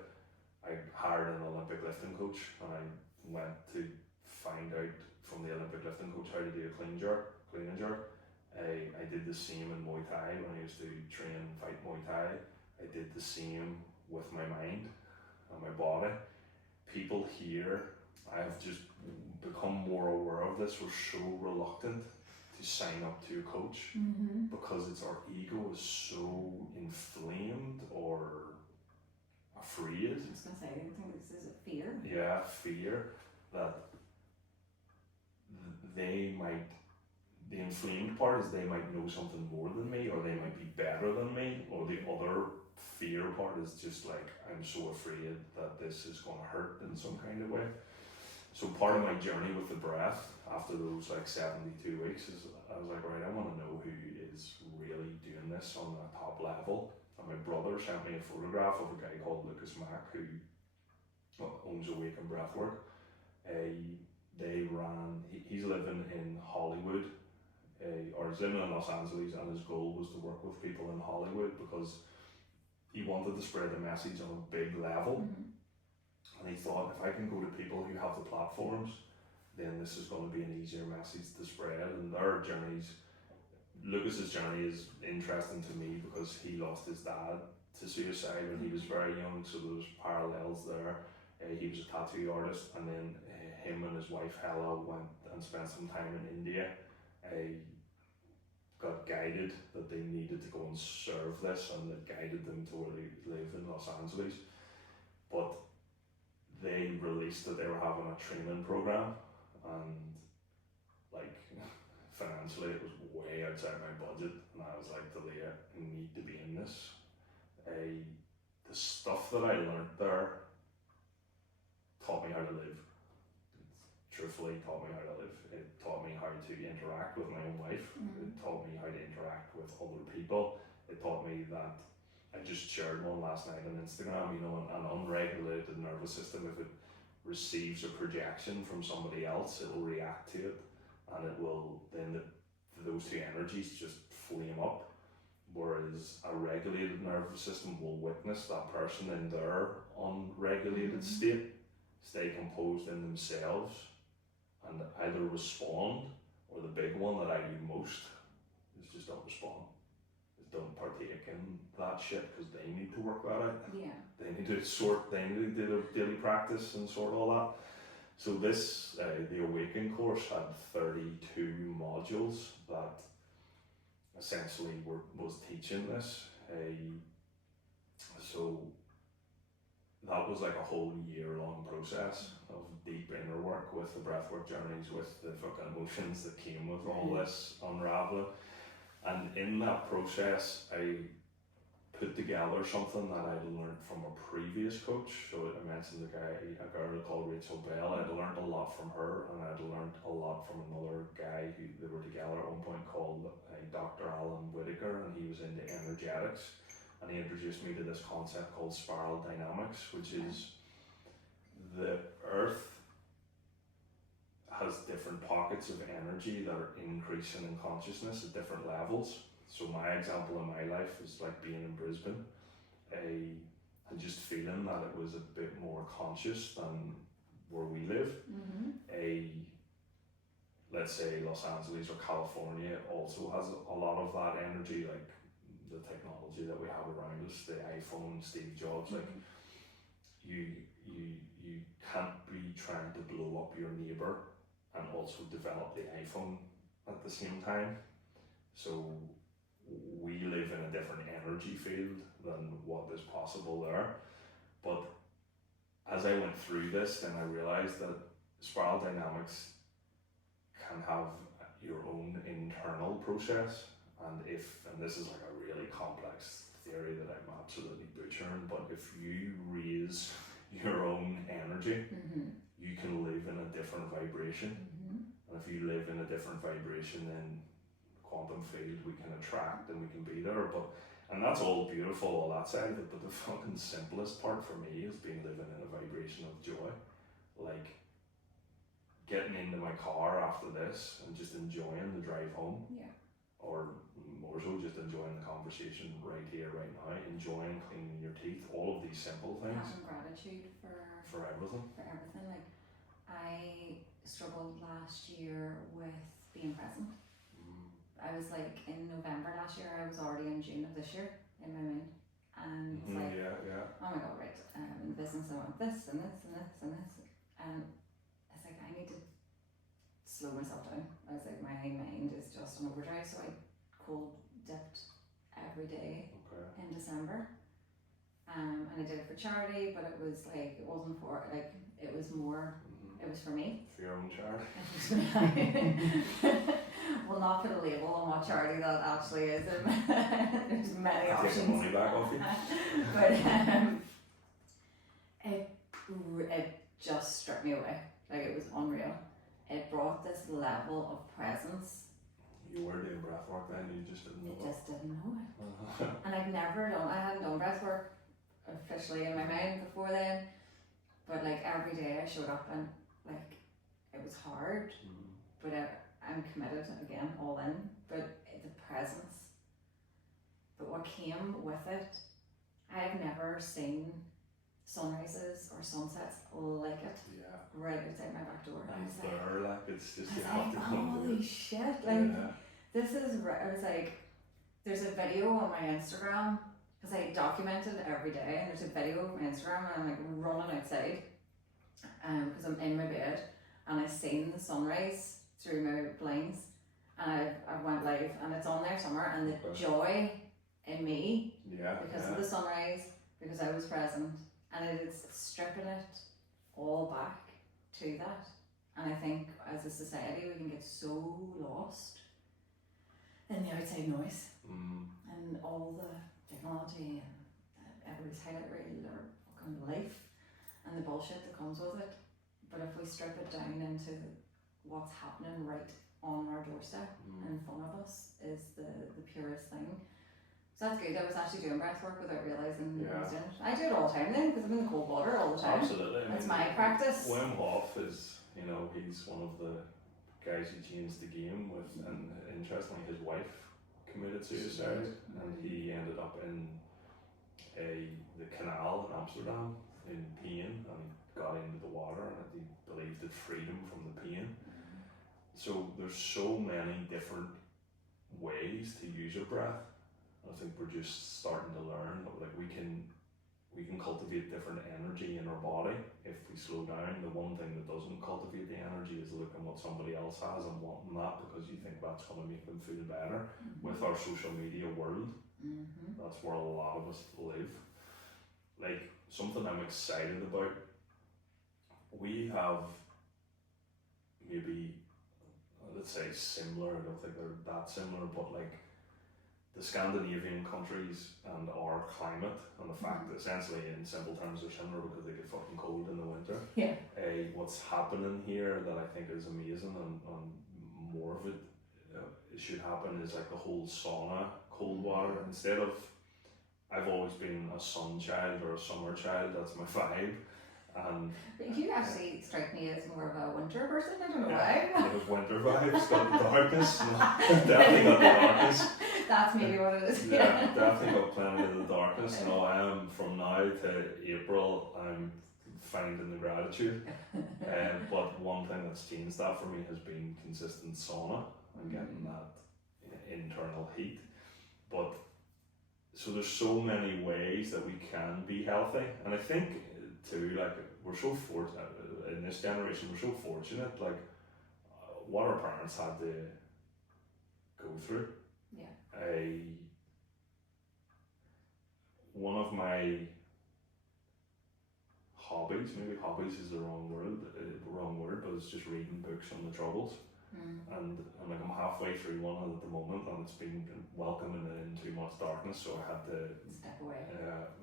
I hired an Olympic lifting coach, and I went to find out from the Olympic lifting coach how to do a clean and jerk. I did the same in Muay Thai when I used to train and fight Muay Thai. I did the same with my mind and my body. People here, I have just become more aware of this, we're so reluctant to sign up to a coach because it's our ego is so inflamed or afraid. I was going to say, I think this is a fear. Yeah, fear that they might, the inflamed part is they might know something more than me, or they might be better than me, or the other fear part is just like, I'm so afraid that this is going to hurt in some kind of way. So part of my journey with the breath after those like 72 weeks is I was like, right, I want to know who is really doing this on the top level. And my brother sent me a photograph of a guy called Lucas Mack who owns Awaken Breathwork. He's living in Hollywood, or he's living in Los Angeles, and his goal was to work with people in Hollywood because he wanted to spread the message on a big level. And he thought, if I can go to people who have the platforms, then this is going to be an easier message to spread. And their journeys, Lucas's journey is interesting to me because he lost his dad to suicide when he was very young, so there's parallels there. He was a tattoo artist, and then him and his wife Hella went and spent some time in India. Got guided that they needed to go and serve this, and it guided them to where they live in Los Angeles. But they released that they were having a training program, and like financially it was way outside my budget, and I was like, Delia, I need to be in this. The stuff that I learned there taught me how to live. Truthfully taught me how to live. It taught me how to interact with my own life. It taught me how to interact with other people. It taught me that I just shared one last night on Instagram, an unregulated nervous system, if it receives a projection from somebody else, it will react to it, and it will, then those two energies just flame up. Whereas a regulated nervous system will witness that person in their unregulated state, stay composed in themselves, and either respond, or the big one that I do most is just don't respond. Don't partake in that shit because they need to work that out. Yeah. They need to do their daily practice and sort all that. So this, the Awaken course had 32 modules that essentially was teaching this. So that was like a whole year-long process of deep inner work with the breathwork journeys, with the fucking emotions that came with all this unraveling. And in that process, I put together something that I'd learned from a previous coach. So I mentioned a girl called Rachel Bell. I'd learned a lot from her, and I'd learned a lot from another guy who they were together at one point called Dr. Alan Whitaker, and he was into energetics. And he introduced me to this concept called spiral dynamics, which is the earth has different pockets of energy that are increasing in consciousness at different levels. So my example in my life is like being in Brisbane, and just feeling that it was a bit more conscious than where we live. Let's say Los Angeles or California also has a lot of that energy, like the technology that we have around us, the iPhone, Steve Jobs, like you can't be trying to blow up your neighbor and also develop the iPhone at the same time. So we live in a different energy field than what is possible there. But as I went through this, then I realized that spiral dynamics can have your own internal process, and this is like a really complex theory that I'm absolutely butchering, but if you raise your own energy, you can live in a different vibration. And if you live in a different vibration, then quantum field we can attract and we can be there. And that's all beautiful, all that side of it, but the fucking simplest part for me has been living in a vibration of joy. Like getting into my car after this and just enjoying the drive home. Yeah. Or more so just enjoying the conversation right here, right now, enjoying cleaning your teeth, all of these simple things. Having gratitude for everything. For everything. Like, I struggled last year with being present. I was like, in November last year, I was already in June of this year in my mind. And it's like, oh my god, right, in business I want this and this and this and this. And it's like, I need to slow myself down. I was like, my mind is just on overdrive, so I cold dipped every day in December. And I did it for charity, but it was like, it wasn't for, like, it was more, it was for me. For your own charity? We'll not put a label on what charity that actually is. There's many options. Take the money back off you. But it just struck me away. Like, it was unreal. It brought this level of presence. You were doing breath work then, you just didn't know it. Just didn't know it. And I hadn't done breath work officially in my mind before then. But like every day I showed up and like it was hard, but I'm committed again, all in. But the presence, but what came with it, I have never seen sunrises or sunsets like it. Yeah. Right outside my back door. And it's there, like it's just you I have was to like, come to holy it. shit! Like this is. I was like, there's a video on my Instagram because I document it every day, and there's a video of my Instagram, and I'm like running outside, because I'm in my bed, and I seen the sunrise through my blinds, and I went live, and it's on there somewhere, and the joy in me, because of the sunrise, because I was present, and it is stripping it all back to that. And I think as a society we can get so lost in the outside noise and all the technology and everybody's highlight reel or fucking life and the bullshit that comes with it. But if we strip it down into what's happening right on our doorstep in front of us is the purest thing. So that's good. I was actually doing breath work without realising I was doing it. I do it all the time then because I'm in the cold water all the time. Absolutely. That's my practice. Wim Hof is, he's one of the guys who changed the game with, and interestingly his wife committed suicide and he ended up in the canal in Amsterdam in pain and got into the water and he believed it freed him from the pain. So there's so many different ways to use your breath. I think we're just starting to learn that like we can cultivate different energy in our body if we slow down. The one thing that doesn't cultivate the energy is looking what somebody else has and wanting that because you think that's going to make them feel better. With our social media world, that's where a lot of us live. Like something I'm excited about, we have maybe, let's say similar, I don't think they're that similar, but like the Scandinavian countries and our climate and the fact that essentially in simple terms they're similar because they get fucking cold in the winter. Yeah. What's happening here that I think is amazing and more of it should happen is like the whole sauna, cold water. Instead of, I've always been a sun child or a summer child, that's my vibe. But you actually strike me as more of a winter person, I don't know why. I have winter vibes, got the darkness, definitely got the darkness. That's maybe what it is. Yeah, definitely got plenty of the darkness. No, I am from now to April, I'm finding the gratitude. But one thing that's changed that for me has been consistent sauna and getting that internal heat. But so there's so many ways that we can be healthy, and I think too, like we're so fortunate in this generation. We're so fortunate, like what our parents had to go through. One of my hobbies, maybe hobbies is the wrong word, but it's just reading books on the Troubles. And like I'm halfway through one at the moment, and it's been welcoming it in too much darkness, so I had to step away.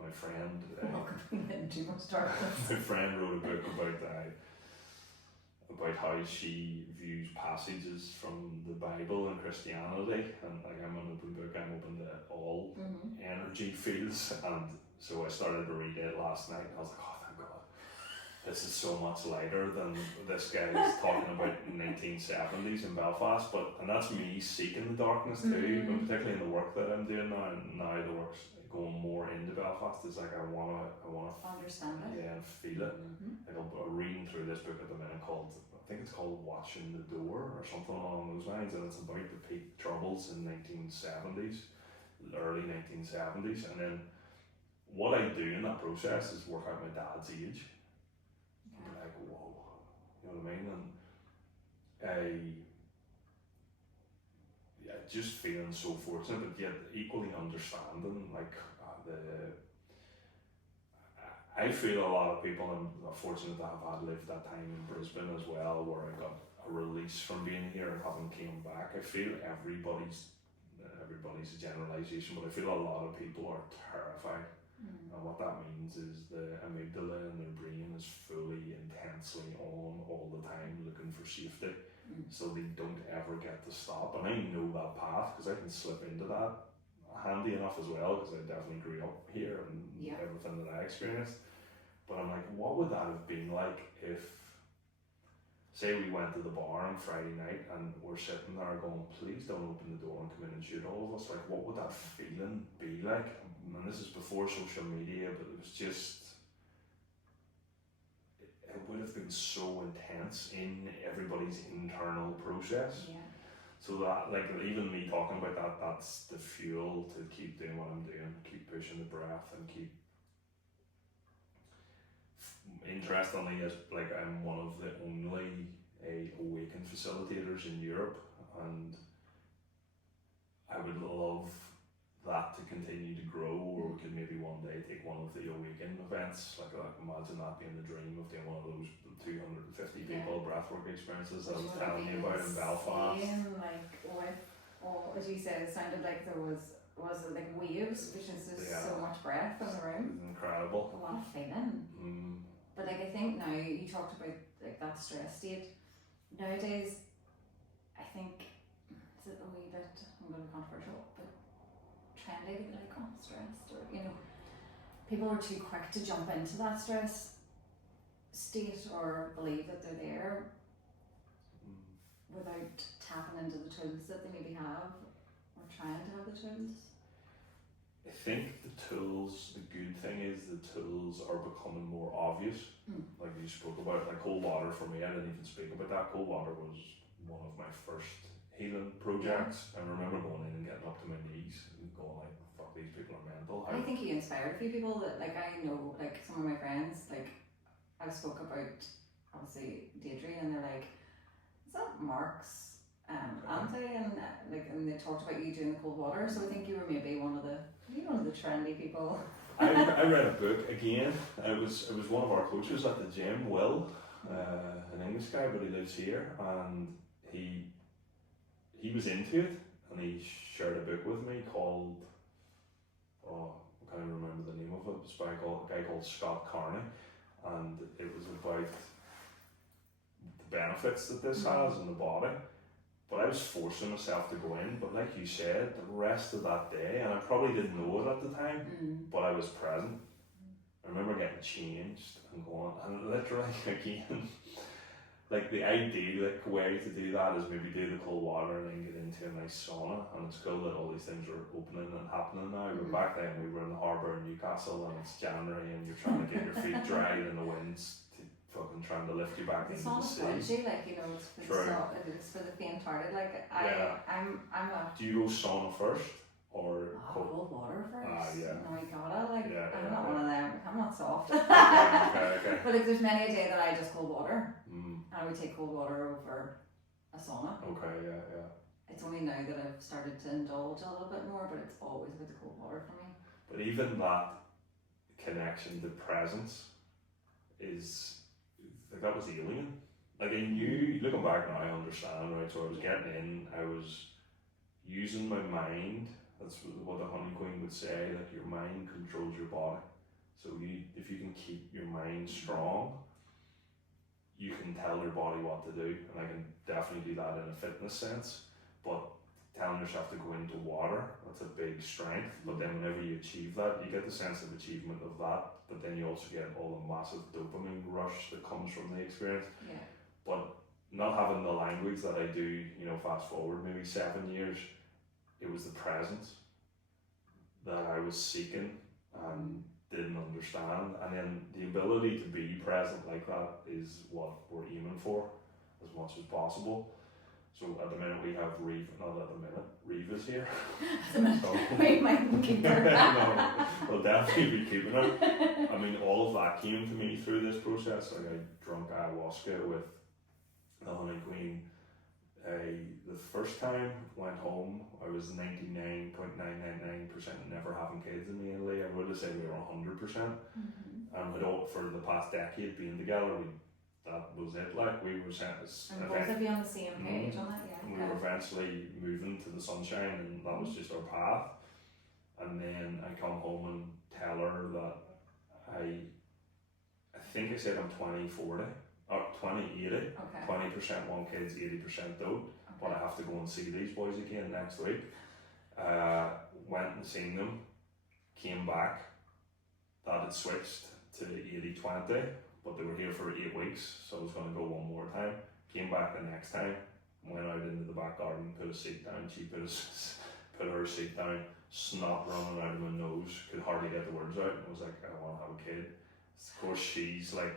My friend welcoming it in too much darkness. My friend wrote a book about about how she views passages from the Bible and Christianity, and like I'm an open book, I'm open to all energy fields, and so I started to read it last night, and I was like, oh thank God, this is so much lighter than this guy is talking about 1970s in Belfast, and that's me seeking the darkness too, and particularly in the work that I'm doing now, and now the work's going more into Belfast, is like I wanna understand it, yeah, and feel it. Like I'm reading through this book at the minute called, I think it's called Watching the Door or something along those lines, and it's about the peak troubles in 1970s, early 1970s, and then what I do in that process is work out my dad's age. And be like, whoa, you know what I mean? And just feeling so fortunate, but yet equally understanding, like I feel a lot of people, and I'm fortunate to have had lived that time in Brisbane as well, where I got a release from being here and having came back. I feel everybody's a generalisation, but I feel a lot of people are terrified. And what that means is the amygdala in their brain is fully intensely on all the time, looking for safety, so they don't ever get to stop. And I know that path because I can slip into that handy enough as well, because I definitely grew up here and everything that I experienced. But I'm like, what would that have been like if, say we went to the bar on Friday night and we're sitting there going, please don't open the door and come in and shoot all of us. Like, what would that feeling be like? And this is before social media, but it was just, it would have been so intense in everybody's internal process. So that, like, even me talking about that, that's the fuel to keep doing what I'm doing, keep pushing the breath, and keep. Interestingly, as like I'm one of the only awakened facilitators in Europe, and I would love that to continue to grow, or we could maybe one day take one of the awaken events, like imagine that being the dream of doing one of those 250 people breathwork experiences that I was telling you about in Belfast. Like with, as you said, it sounded like there was it like waves, which is just so much breath in the room. Incredible. A lot of feeling. But like I think now you talked about like that stress state. Nowadays, I think it's a wee bit, I'm going to be controversial, but trendy to be like, oh, stressed, or people are too quick to jump into that stress state or believe that they're there without tapping into the tools that they maybe have, or trying to have the tools. I think the tools, the good thing is the tools are becoming more obvious. Like you spoke about, like cold water for me, I didn't even speak about that. Cold water was one of my first healing projects. I remember going in and getting up to my knees and going like, fuck, these people are mental. I think you inspired a few people that, like, I know, like some of my friends, like I spoke about obviously Deirdre, and they're like, is that Mark's auntie? And and they talked about you doing the cold water, so I think you were maybe one of the trendy people. I read a book again. It was one of our coaches at the gym, Will, an English guy, but he lives here, and he was into it, and he shared a book with me called, I can't even remember the name of it. It's by a guy called Scott Carney, and it was about the benefits that this has in the body. But I was forcing myself to go in, but like you said, the rest of that day, and I probably didn't know it at the time, but I was present. I remember getting changed and going, and literally again, like the ideal way to do that is maybe do the cold water and then get into a nice sauna, and it's cool that all these things are opening and happening now. But back then we were in the harbour in Newcastle, and it's January, and you're trying to get your feet dried in the winds, fucking trying to lift you back into the sea. It's it's for the faint-hearted. Like I'm not. Do you go sauna first or cold water first? Yeah. No, you gotta I'm not one of them. I'm not soft. okay. But like, there's many a day that I just cold water. I would take cold water over a sauna. Okay, yeah. It's only now that I've started to indulge a little bit more, but it's always with the cold water for me. But even that connection to presence is. Like that was alien. Like I knew, looking back now, I understand, right? So I was getting in, I was using my mind. That's what the Honey Queen would say. Like your mind controls your body. So if you can keep your mind strong, you can tell your body what to do, and I can definitely do that in a fitness sense, but telling yourself to go into water, that's a big strength. But then whenever you achieve that, you get the sense of achievement of that, but then you also get all the massive dopamine rush that comes from the experience. Yeah. But not having the language that I do, you know, fast forward maybe 7 years, it was the presence that I was seeking and didn't understand. And then the ability to be present like that is what we're aiming for as much as possible. So at the minute we have Reva's here. At the minute, we might keep her. No, we'll definitely be keeping her. I mean, all of that came to me through this process. Like, I drank ayahuasca with the Honey Queen. The first time went home, I was 99.999% never having kids in me and Leah. I would have said we were 100%. And we'd all, for the past decade being together, that was it. Like, we were sent as and both of you on the same page on it, yeah. We were eventually moving to the sunshine, and that was just our path. And then I come home and tell her that I think I said I'm 20-40 or 20-80. Okay. 20% want kids, 80% don't. But I have to go and see these boys again next week. Went and seen them, came back. That had switched to 80-20. But they were here for 8 weeks, so I was going to go one more time. Came back the next time, went out into the back garden, put a seat down. She put her seat down, snot running out of my nose, could hardly get the words out. I was like, I want to have a kid. Of course, she's like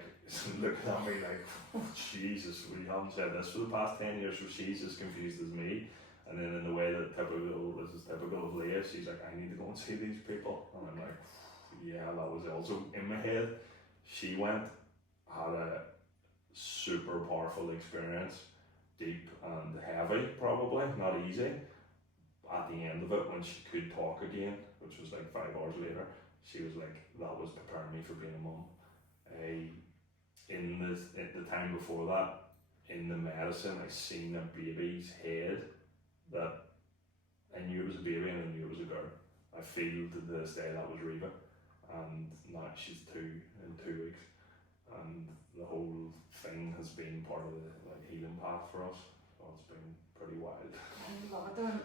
looking at me like, oh, Jesus, we haven't said this for the past 10 years, so she's as confused as me. And then in the way that is typical of Leah, she's like, I need to go and see these people. And I'm like, yeah, that was also in my head. She went, had a super powerful experience, deep and heavy, probably, not easy. At the end of it, when she could talk again, which was like 5 hours later, she was like, that was preparing me for being a mum. In the time before that, in the medicine, I seen a baby's head that I knew it was a baby and I knew it was a girl. I feel to this day that was Reva, and now she's 2 in 2 weeks. And the whole thing has been part of the healing path for us, so it's been pretty wild. I love it though.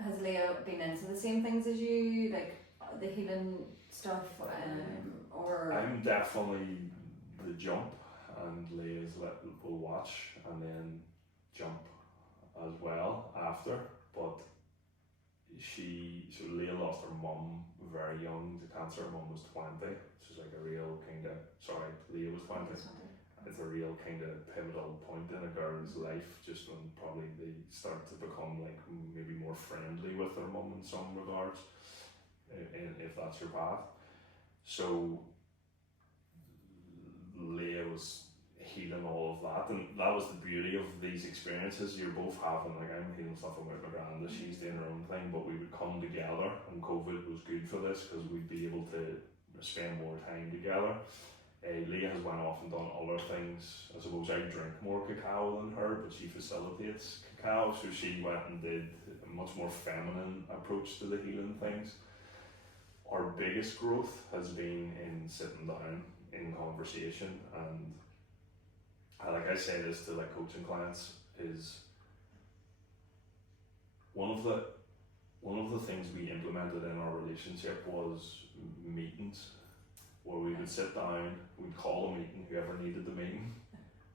Has Leah been into the same things as you, like the healing stuff, or? I'm definitely the jump, and Leah's will watch and then jump as well after, but Leah lost her mum very young to cancer. Her mum was 20, which is like a real kind of, Leah was 20. It's a real kind of pivotal point in a girl's life, just when probably they start to become like maybe more friendly with their mum in some regards, if that's your path. So Leah was healing all of that, and that was the beauty of these experiences. You're both having, like, I'm healing stuff about my granda, she's doing her own thing, but we would come together, and COVID was good for this because we'd be able to spend more time together. Leah has went off and done other things. I suppose I drink more cacao than her, but she facilitates cacao, so she went and did a much more feminine approach to the healing things. Our biggest growth has been in sitting down in conversation, and like I say this to like coaching clients, is one of the things we implemented in our relationship was meetings, where we would sit down, we'd call a meeting, whoever needed the meeting,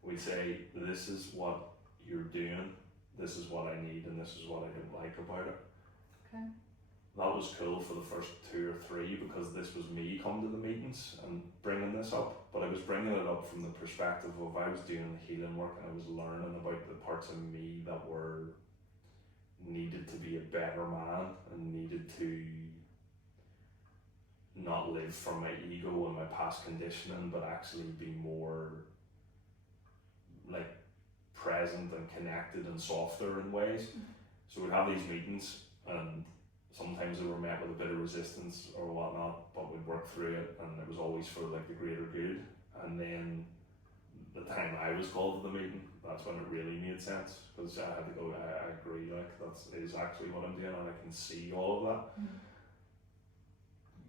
we'd say, this is what you're doing, this is what I need, and this is what I don't like about it. Okay. That was cool for the first 2 or 3, because this was me coming to the meetings and bringing this up, but I was bringing it up from the perspective of I was doing the healing work and I was learning about the parts of me that were needed to be a better man and needed to not live from my ego and my past conditioning, but actually be more like present and connected and softer in ways. So we'd have these meetings, and sometimes they were met with a bit of resistance or whatnot, but we'd work through it, and it was always for like the greater good. And then the time I was called to the meeting, that's when it really made sense, because I had to go, I agree, like that's is actually what I'm doing, and I can see all of that.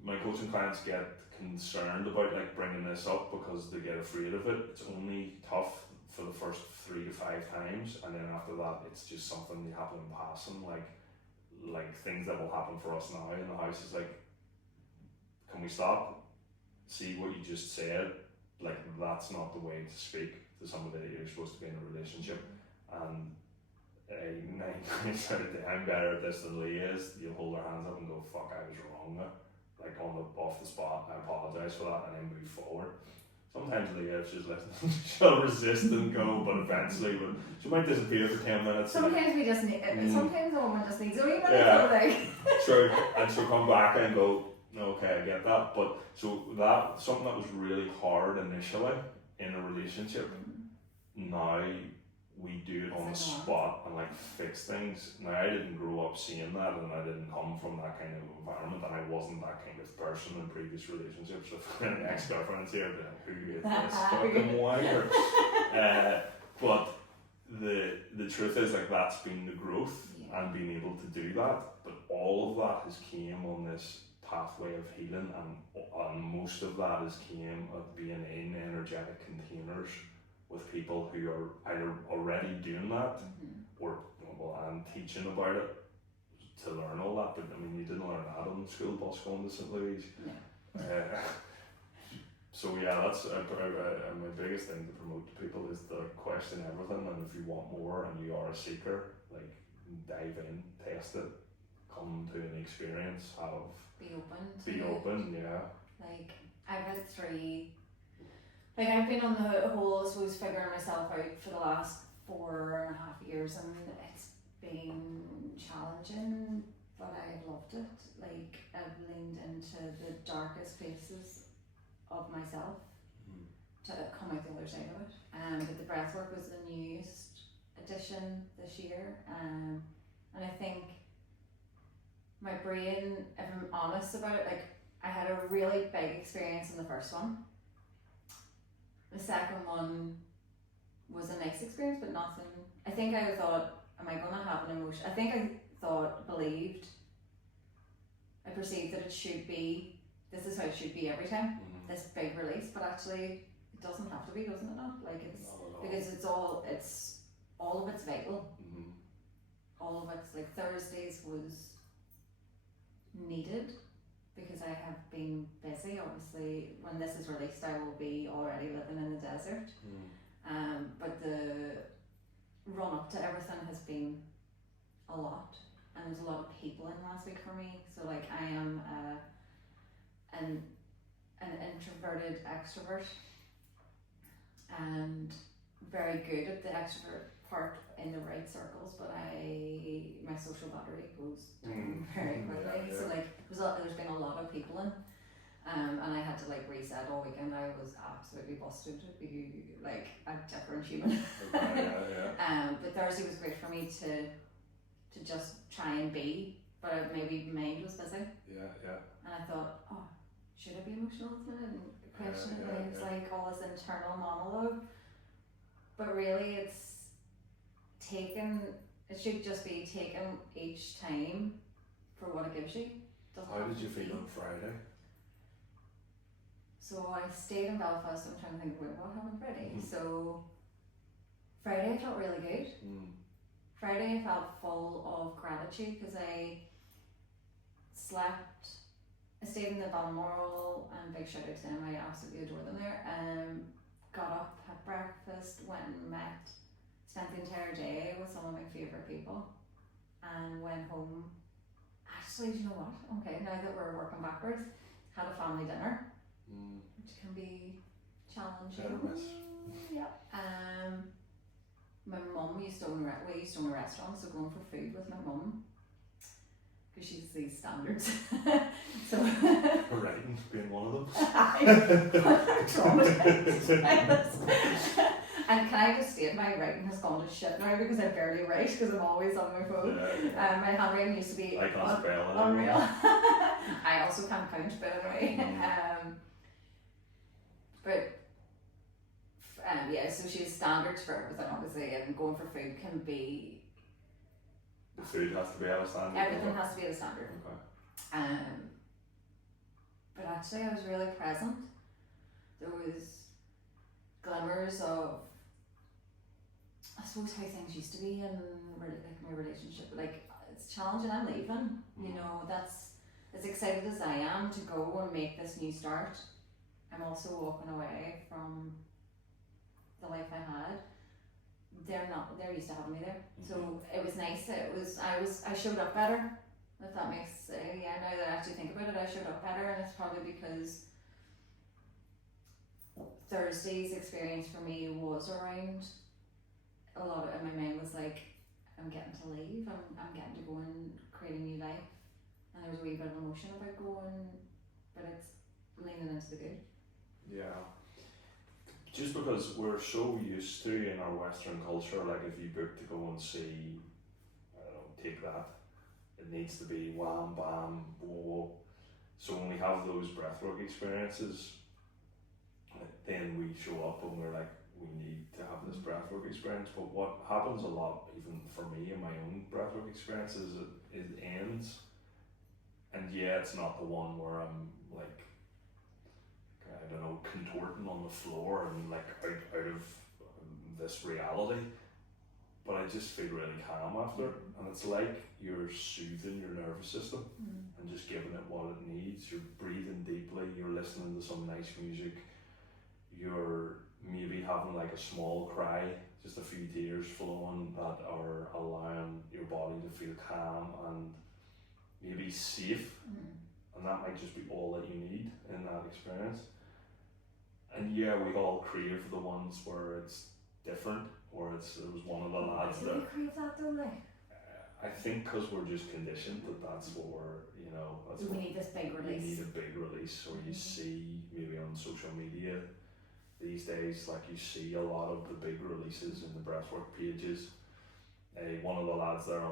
my coaching clients get concerned about like bringing this up because they get afraid of it. It's only tough for the first 3 to 5 times, and then after that it's just something you happen in passing, like things that will happen for us now in the house is like, can we stop, see what you just said, like that's not the way to speak to somebody that you're supposed to be in a relationship. And 9 times out of 10, I'm better at this than Lee is. You'll hold their hands up and go, fuck, I was wrong there, like off the spot, I apologise for that, and then move forward. Sometimes Leah, if she's listening, she'll resist and go, but eventually, she might disappear for 10 minutes. Sometimes we just need, sometimes a woman just needs a wee bit of like. Sure, and she'll come back and go, okay, I get that. But so that, something that was really hard initially in a relationship, now we do it on the spot and like fix things. Now I didn't grow up seeing that, and I didn't come from that kind of environment, and I wasn't that kind of person in previous relationships. If any ex-girlfriends here, who is this fucking wanker? But the truth is, like, that's been the growth and being able to do that. But all of that has came on this pathway of healing, and most of that has came of being in energetic containers with people who are either already doing that or and teaching about it to learn all that. But I mean, you didn't learn that on the school bus going to St. Louis. So yeah, that's my biggest thing to promote to people is to question everything, and if you want more and you are a seeker, like, dive in, test it, come to an experience, be open. Like, I've had 3. Like, I've been on the whole, I suppose, figuring myself out for the last 4.5 years, and it's been challenging, but I've loved it. Like, I've leaned into the darkest places of myself to come out the other side of it. But the breathwork was the newest addition this year, and I think my brain, if I'm honest about it, like, I had a really big experience in the first one. The second one was a nice experience, but nothing. I think I thought, am I going to have an emotion? I think I perceived that it should be, this is how it should be every time, this big release, but actually it doesn't have to be, doesn't it not? Like, it's, because it's all of it's vital. All of it's, like, Thursdays was needed, because I have been busy. Obviously, when this is released, I will be already living in the desert. But the run up to everything has been a lot, and there's a lot of people in last week for me. So, like, I am an introverted extrovert, and very good at the extrovert part in the right circles, but my social battery goes down very quickly. So, like, there's been a lot of people in, and I had to, like, reset all weekend. I was absolutely busted to be, like, a different human. But Thursday was great for me to just try and be, but maybe mind was busy. And I thought, oh, should I be emotional today? And questioning things, like, all this internal monologue. But really, it should just be taken each time for what it gives you. How did you feel on Friday? So I stayed in Belfast. I'm trying to think about what happened Friday. So Friday I felt really good. Friday I felt full of gratitude because I slept. I stayed in the Balmoral, and big shout out to them. I absolutely adore them there. Got up, had breakfast, went and spent the entire day with some of my favourite people, and went home. Actually, do you know what? Okay, now that we're working backwards, had a family dinner, which can be challenging. My mum used to own a restaurant, so going for food with my mum, because she's these standards. So writing being one of them. Traumatized. And can I just state, my writing has gone to shit now because I barely write because I'm always on my phone. My handwriting used to be I can't spell it. Unreal. I also can't count, but anyway. So she has standards for everything, obviously, and going for food can be. The food has to be at a standard. Everything has to be at a standard. Okay. but actually I was really present. There was glimmers of, I suppose, how things used to be in like my relationship. Like, it's challenging. I'm leaving. You know, that's as excited as I am to go and make this new start. I'm also walking away from the life I had. They're used to having me there. So it was nice. I showed up better. If that makes, yeah, now that I actually think about it, I showed up better, and it's probably because Thursday's experience for me was around a lot of, and my mind was like, I'm getting to leave, I'm getting to go and create a new life, and there was a wee bit of emotion about going, but it's leaning into the good. Yeah. Just because we're so used to in our Western culture, like if you book to go and see, I don't know, take that, it needs to be wham, bam, whoa, whoa. So when we have those breathwork experiences, then we show up and we're like, we need to have this breathwork experience. But what happens a lot, even for me in my own breathwork experiences, it ends, and yeah, it's not the one where I'm like, I don't know, contorting on the floor and like out of this reality, but I just feel really calm after, and it's like you're soothing your nervous system and just giving it what it needs. You're breathing deeply, you're listening to some nice music, you're maybe having like a small cry, just a few tears flowing that are allowing your body to feel calm and maybe safe, and that might just be all that you need in that experience. And yeah, we all crave the ones where it's different, or it was one of the lads that. Do we crave that though, like? I think because we're just conditioned that's what we're, you know, that's we need this big release. We need a big release, or you see maybe on social media these days, like you see a lot of the big releases in the breathwork pages. One of the lads there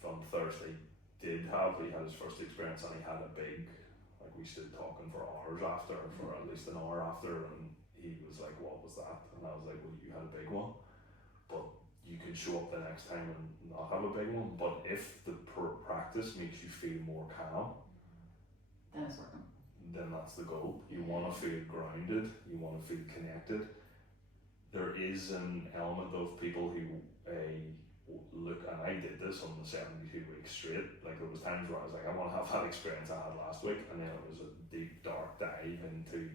from Thursday he had his first experience, and he had a big, like we stood talking for hours after, for at least an hour after, and he was like, what was that? And I was like, well, you had a big one, but you can show up the next time and not have a big one. But if the practice makes you feel more calm, then it's working. Then that's the goal. You want to feel grounded, you want to feel connected. There is an element of people who look, and I did this on the 72 weeks straight, like there was times where I was like, I want to have that experience I had last week, and then it was a deep dark dive into,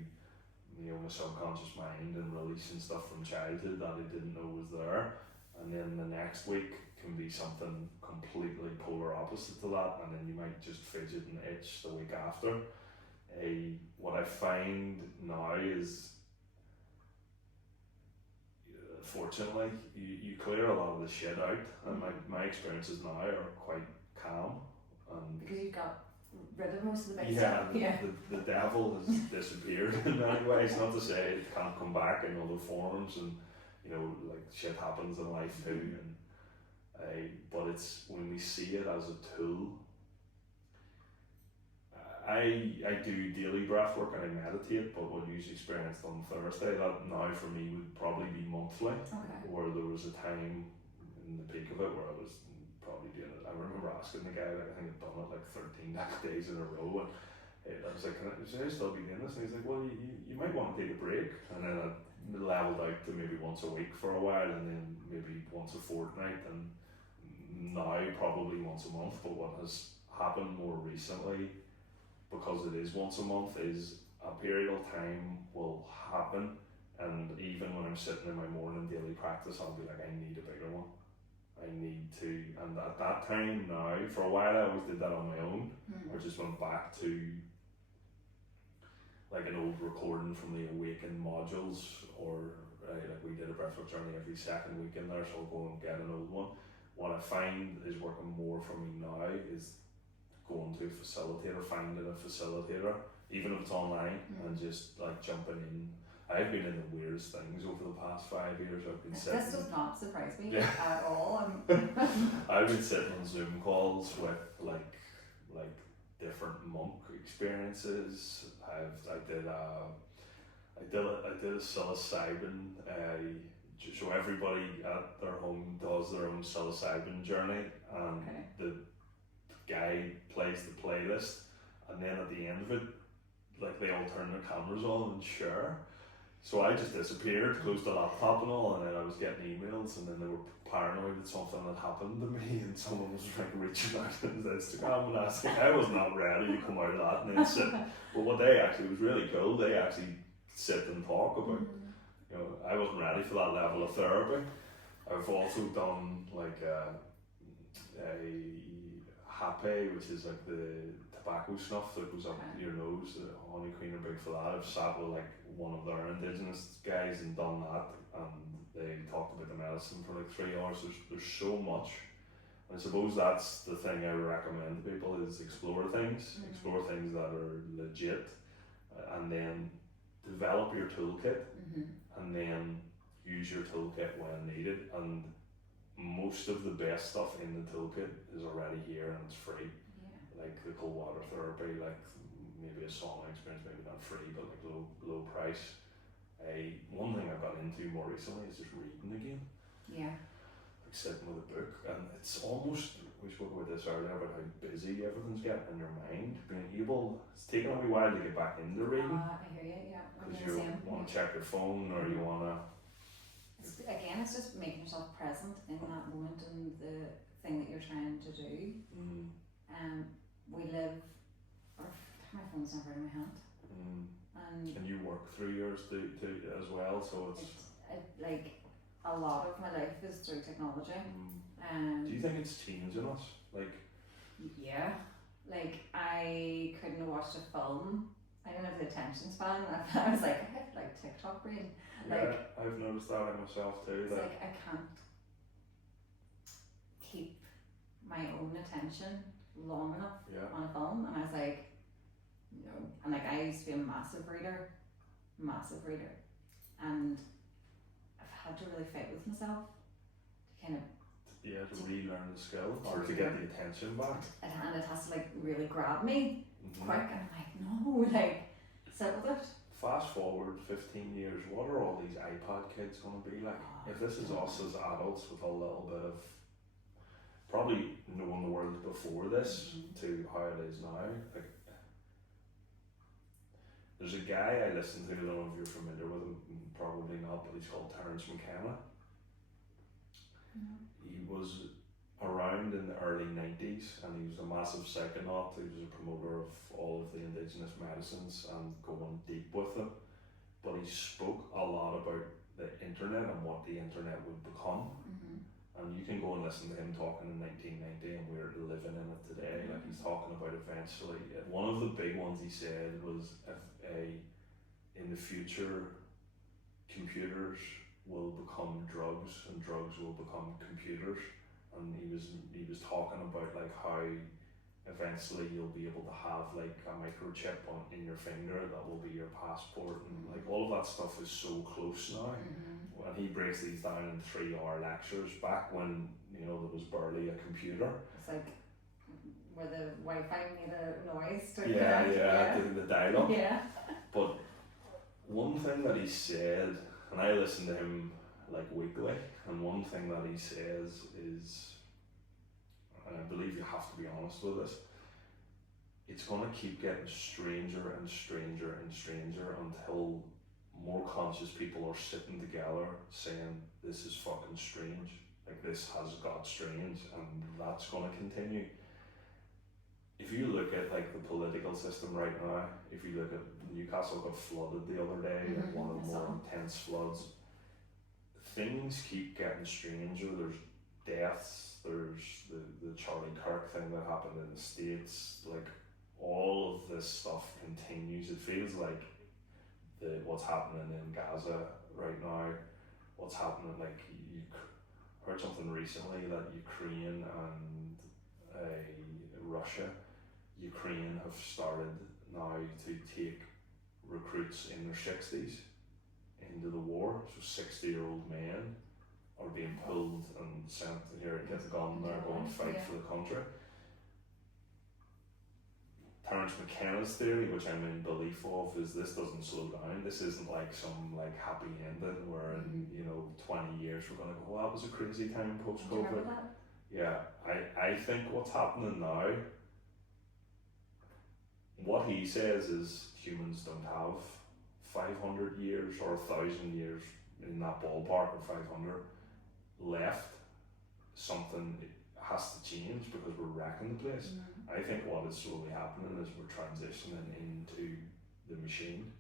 you know, my subconscious mind and releasing stuff from childhood that I didn't know was there. And then the next week can be something completely polar opposite to that, and then you might just fidget and itch the week after. What I find now is, fortunately, you clear a lot of the shit out, and my experiences now are quite calm. Because you've got rid of most of the big stuff. Yeah, the devil has disappeared in many ways. Not to say it can't come back in other forms, and you know, like shit happens in life too. And but it's when we see it as a tool. I do daily breath work and I meditate, but what you experienced on Thursday, that now for me would probably be monthly. Okay. Where there was a time in the peak of it where I was probably doing it. I remember asking the guy, like, I think I'd done it like 13 days in a row, and I was like, should I still be doing this? And he's like, well, you might want to take a break. And then I leveled out to maybe once a week for a while, and then maybe once a fortnight, and now probably once a month. But what has happened more recently, because it is once a month, is a period of time will happen, and even when I'm sitting in my morning daily practice, I'll be like, I need a bigger one. I need to, and at that time now, for a while I always did that on my own. I just went back to like an old recording from the Awaken modules, or like we did a breathwork journey every second week in there, so I'll go and get an old one. What I find is working more for me now is going to a facilitator, finding a facilitator, even if it's online, and just like jumping in. I've been in the weirdest things over the past 5 years. I've been sitting. This does not surprise me at all. I've been sitting on Zoom calls with like different monk experiences. I did a psilocybin. So everybody at their home does their own psilocybin journey, and the guy plays the playlist, and then at the end of it, like they all turn their cameras on and share. So I just disappeared, closed the laptop and all, and then I was getting emails, and then they were paranoid that something had happened to me, and someone was like reaching out on Instagram and asking. I was not ready to come out of that and then sit. But what they actually was really cool. They actually sit and talk about. You know, I wasn't ready for that level of therapy. I've also done like a hape, which is like the tobacco snuff that goes up your nose. The honey queen are big for that. I've sat with like one of their indigenous guys and done that, and they talked about the medicine for like 3 hours. There's so much. And I suppose that's the thing I would recommend to people is explore things that are legit, and then develop your toolkit, and then use your toolkit when needed. And most of the best stuff in the toolkit is already here and it's free. Like the cold water therapy, like maybe a sauna experience, maybe not free, but like low price. One thing I've got into more recently is just reading again. Like sitting with a book, and it's almost, we spoke about this earlier about how busy everything's getting in your mind. It's taken a wee while to get back into reading. I hear you, yeah. Because you want to check your phone, or you want to. It's just making yourself present in that moment and the thing that you're trying to do. We live, my phone's never in my hand. And you work through yours too as well, so it's like a lot of my life is through technology. Do you think it's changing us? Like, yeah, like I couldn't have watched a film. I didn't have the attention span. I was like, I have like TikTok brain. Like, I've noticed that in myself too. It's like I can't keep my own attention long enough on a film, and I was like, no. And like I used to be a massive reader, and I've had to really fight with myself to kind of to relearn the skill or to get the attention back. And it has to like really grab me quick, and I'm like, no, like sit with it. Fast forward 15 years, what are all these iPad kids going to be like? If this is us as adults with a little bit of probably knowing the world before this to how it is now, like, there's a guy I listen to, I don't know if you're familiar with him, probably not, but he's called Terence McKenna. He was around in the early 90s, and he was a massive psychonaut. He was a promoter of all of the indigenous medicines and going deep with them. But he spoke a lot about the internet and what the internet would become. And you can go and listen to him talking in 1990, and we're living in it today. Like, he's talking about eventually, one of the big ones he said was in the future, computers will become drugs and drugs will become computers. And he was talking about like how eventually you'll be able to have like a microchip in your finger that will be your passport, and like all of that stuff is so close now. And he breaks these down in 3-hour lectures. Back when there was barely a computer. It's like where the Wi-Fi made a noise. The dial-up. Yeah. But one thing that he said, and I listen to him like weekly, and one thing that he says is, and I believe you have to be honest with this, it's going to keep getting stranger and stranger and stranger until more conscious people are sitting together saying, this is fucking strange, like this has got strange, and that's going to continue. If you look at like the political system right now, if you look at Newcastle got flooded the other day, like one of the more intense floods, things keep getting stranger. There's deaths, there's the Charlie Kirk thing that happened in the States, like all of this stuff continues. It feels like what's happening in Gaza right now, what's happening, like you heard something recently that Ukraine and Ukraine have started now to take recruits in their 60s into the war. So 60-year-old men are being pulled and sent here, get the gun, they're going to fight for the country. Terence McKenna's theory, which I'm in belief of, is this doesn't slow down. This isn't like some like happy ending where in 20 years we're going to go, well, that was a crazy time post-COVID. Yeah, I think what's happening now what he says is humans don't have 500 years or 1,000 years in that ballpark, or 500 left. Something has to change because we're wrecking the place. I think what is slowly happening is we're transitioning into the machine,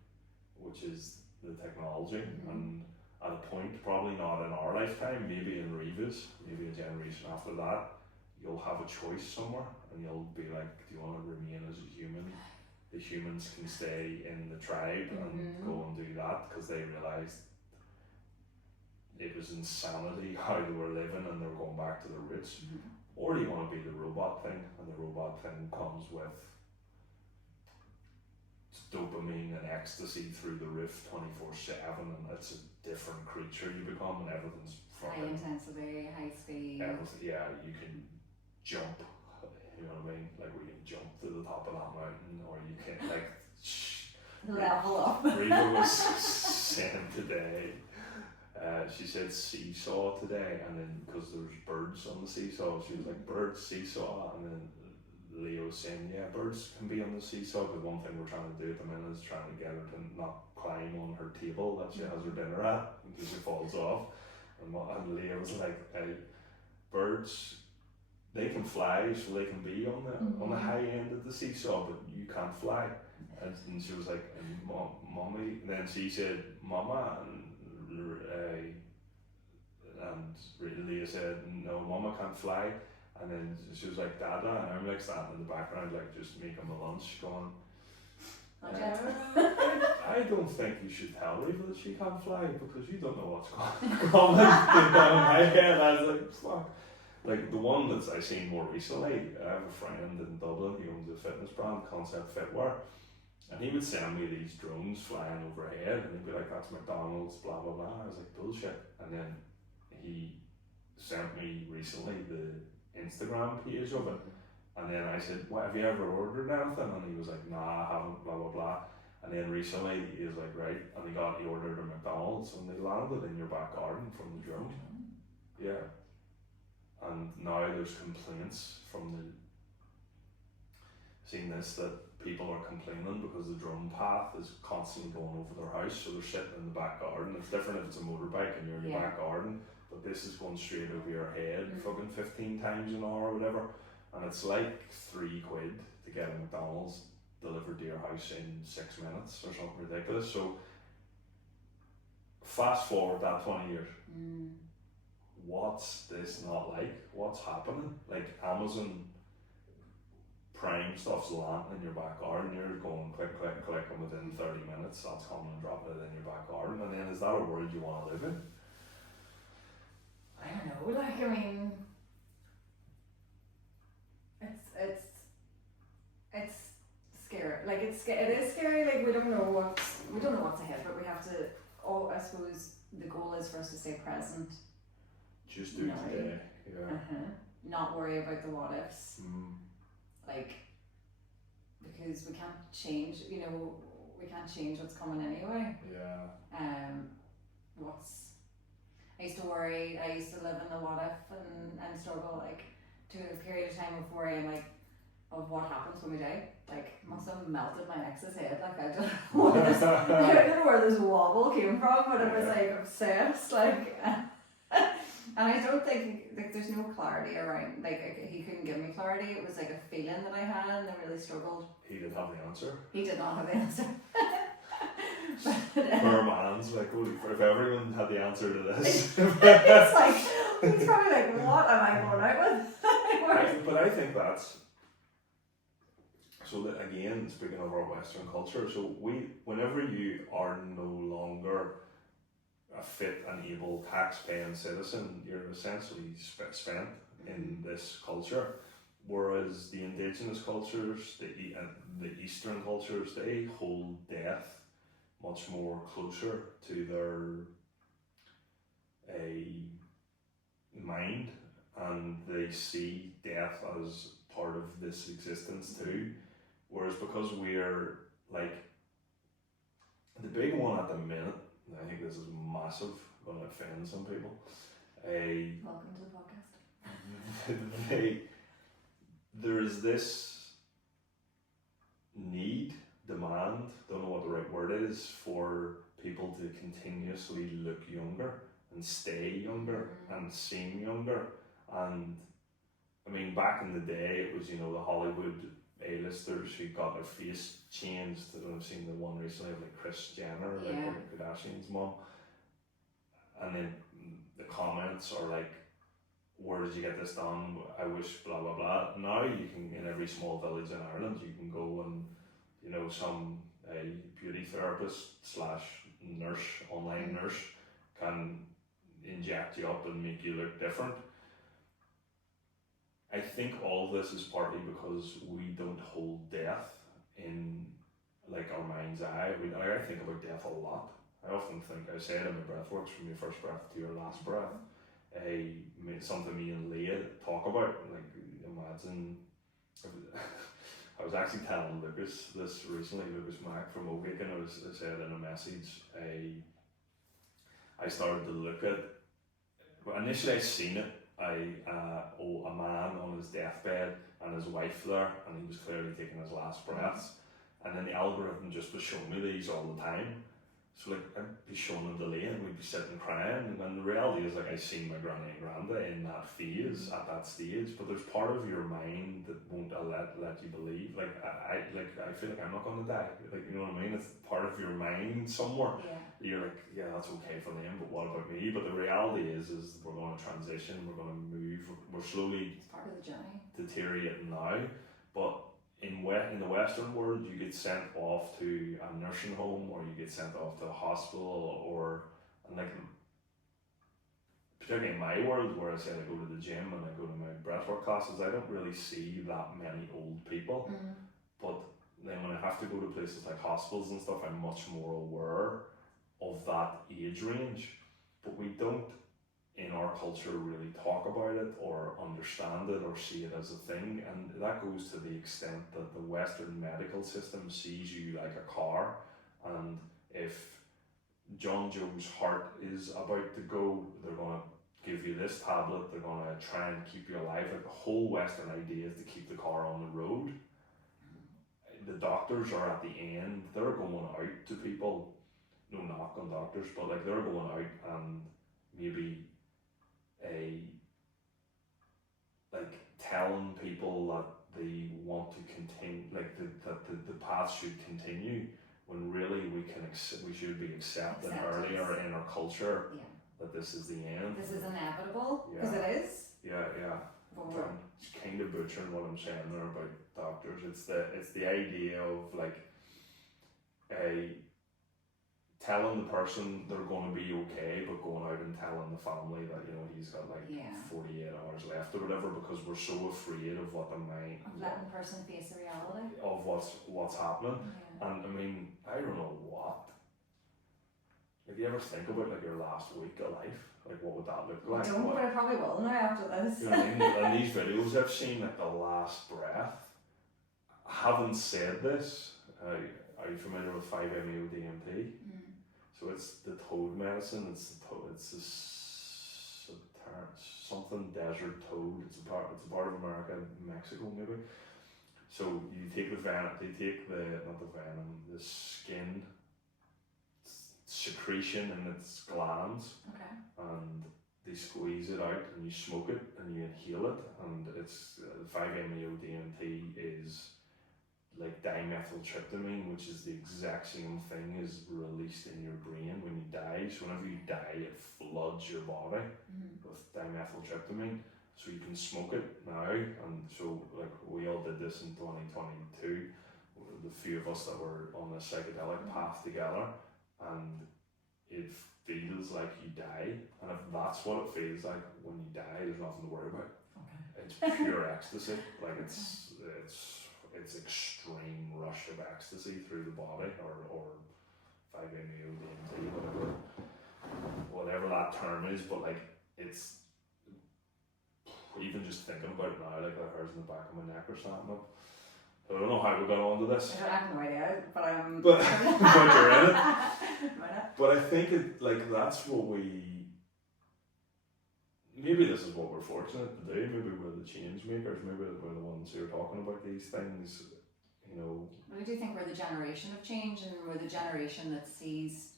which is the technology, and at a point, probably not in our lifetime, maybe in Reva's, maybe a generation after that, you'll have a choice somewhere, and you'll be like, do you want to remain as a human? The humans can stay in the tribe and go and do that because they realised it was insanity how they were living and they were going back to their roots. Or do you want to be the robot thing, and the robot thing comes with dopamine and ecstasy through the roof 24/7, and it's a different creature you become, and everything's high intensity, high speed. Yeah, you can jump, you know what I mean? Like we can jump to the top of that mountain, or you can like level up. Rita was saying today, she said seesaw today, and then because there's birds on the seesaw, she was like birds, seesaw, and then Leo was saying, yeah, birds can be on the seesaw, but one thing we're trying to do at the minute is trying to get her to not climb on her table that she has her dinner at because she falls off. And Leo was like, hey, birds, they can fly, so they can be on the high end of the seesaw, but you can't fly. And she was like, mommy, and then she said, mama, and Leah said, no, mama can't fly. And then she was like, Dada, and I'm like standing in the background, like just making my lunch, going, I don't think you should tell Reva that she can't fly because you don't know what's going down my head. I was like, fuck. Like the one that I seen more recently, I have a friend in Dublin, he owns a fitness brand, Concept Fitwear, and he would send me these drones flying overhead, and he'd be like, that's McDonald's, blah blah blah. I was like, bullshit. And then he sent me recently the Instagram page of it, and then I said, what, have you ever ordered anything? And he was like, nah, I haven't, blah blah blah. And then recently he was like, right, and he ordered a McDonald's, and they landed in your back garden from the drone. Yeah. And now there's complaints from that people are complaining because the drone path is constantly going over their house, so they're sitting in the back garden. It's different if it's a motorbike and you're in your back garden, but this is going straight over your head, fucking 15 times an hour or whatever, and it's like £3 to get a McDonald's delivered to your house in 6 minutes or something ridiculous. So fast forward that 20 years. What's this not like? What's happening? Like Amazon Prime stuff's landing in your back garden, you're going click, click, click, and within 30 minutes that's coming and dropping it in your back garden. And then is that a world you want to live in? I don't know, like, I mean, it's scary. Like it is scary. Like we don't know what's ahead, but we have to. I suppose the goal is for us to stay present. Just do today. Yeah. Not worry about the what ifs. Like, because we can't change. You know, we can't change what's coming anyway. Yeah. I used to worry. I used to live in the what if and struggle like to a period of time of worrying like of what happens when we die. Like must have melted my ex's head. Like I don't know where this wobble came from, but it was like obsessed. Like, and I don't think like there's no clarity around. Like he couldn't give me clarity. It was like a feeling that I had, and I really struggled. He didn't have the answer. He did not have the answer. Poor man's like, holy, if everyone had the answer to this. It's like, he's probably like, what am I going out with? But I think that's, so that again, speaking of our Western culture, so whenever you are no longer a fit and able tax-paying citizen, you're essentially spent in this culture. Whereas the indigenous cultures, the Eastern cultures, they hold death much more closer to their mind, and they see death as part of this existence too. Whereas because we're like, the big one at the minute, and I think this is massive, going to offend some people. Welcome to the podcast. There is this need, demand, don't know what the right word is, for people to continuously look younger and stay younger and seem younger. And I mean, back in the day, it was, you know, the Hollywood A-listers who got their face changed. I've seen the one recently of like Kris Jenner, like Kardashian's mom. And then the comments are like, where did you get this done? I wish blah blah blah. Now you can, in every small village in Ireland, you can go and, you know, some beauty therapist slash nurse, online nurse, can inject you up and make you look different. I think all of this is partly because we don't hold death in like our mind's eye. I think about death a lot. I often think, I say it in my breath works, from your first breath to your last breath. Something me and Leah talk about, like, imagine, I was actually telling Lucas this recently, Lucas Mack from Ovick, and I said in a message, I started to look at, initially I seen it, a man on his deathbed and his wife there, and he was clearly taking his last breaths, and then the algorithm just was showing me these all the time. So like, I'd be showing them to Leah and we'd be sitting crying, and the reality is, like, I seen my granny and granda in that phase, at that stage, but there's part of your mind that won't let you believe, like, I feel like I'm not going to die, like, you know what I mean, it's part of your mind somewhere. You're like, yeah, that's okay for them, but what about me? But the reality is we're going to transition, we're going to move, we're slowly, it's part of the journey, deteriorating now, but in the Western world, you get sent off to a nursing home, or you get sent off to a hospital, and like, particularly in my world, where I say I go to the gym and I go to my breathwork classes, I don't really see that many old people. But then when I have to go to places like hospitals and stuff, I'm much more aware of that age range. But we don't, in our culture, really talk about it or understand it or see it as a thing, and that goes to the extent that the Western medical system sees you like a car, and if John Joe's heart is about to go, they're going to give you this tablet, they're going to try and keep you alive. Like, the whole Western idea is to keep the car on the road. The doctors are at the end, they're going out to people, no knock on doctors, but like, they're going out and maybe like telling people that they want to continue, like that the path should continue, when really we should be accepting earlier in our culture that this is the end. This is inevitable, because it is. It's kind of butchering what I'm saying there about doctors. It's the idea of like telling the person they're going to be okay, but going out and telling the family that, you know, he's got like 48 hours left or whatever, because we're so afraid of what the mind, of letting the person face the reality of what's happening. And I mean, I don't know what. Like, you ever think about like your last week of life? Like, what would that look like? I don't, but I probably will now after this. You know what I mean? And these videos I've seen, like the last breath. I haven't said this. Are you familiar with 5-MeO-DMT? So it's the toad medicine. It's something desert toad. It's a part of America, Mexico maybe. So you take the skin secretion in its glands, and they squeeze it out, and you smoke it and you inhale it, and it's 5-MeO-DMT is like dimethyltryptamine, which is the exact same thing as released in your brain when you die. So whenever you die, it floods your body with dimethyltryptamine. So you can smoke it now, and so like we all did this in 2022, the few of us that were on the psychedelic path together, and it feels like you die, and if that's what it feels like when you die, there's nothing to worry about. It's pure ecstasy, like it's extreme rush of ecstasy through the body, or 5-MeO-DMT, whatever that term is, but like, it's, even just thinking about it now, like the hairs in the back of my neck are standing up. So I don't know how we got onto this. I have no idea, but but you're in it. But I think that's what maybe this is what we're fortunate to do. Maybe we're the change makers. Maybe we're the ones who are talking about these things you know. Well, I do think we're the generation of change, and we're the generation that sees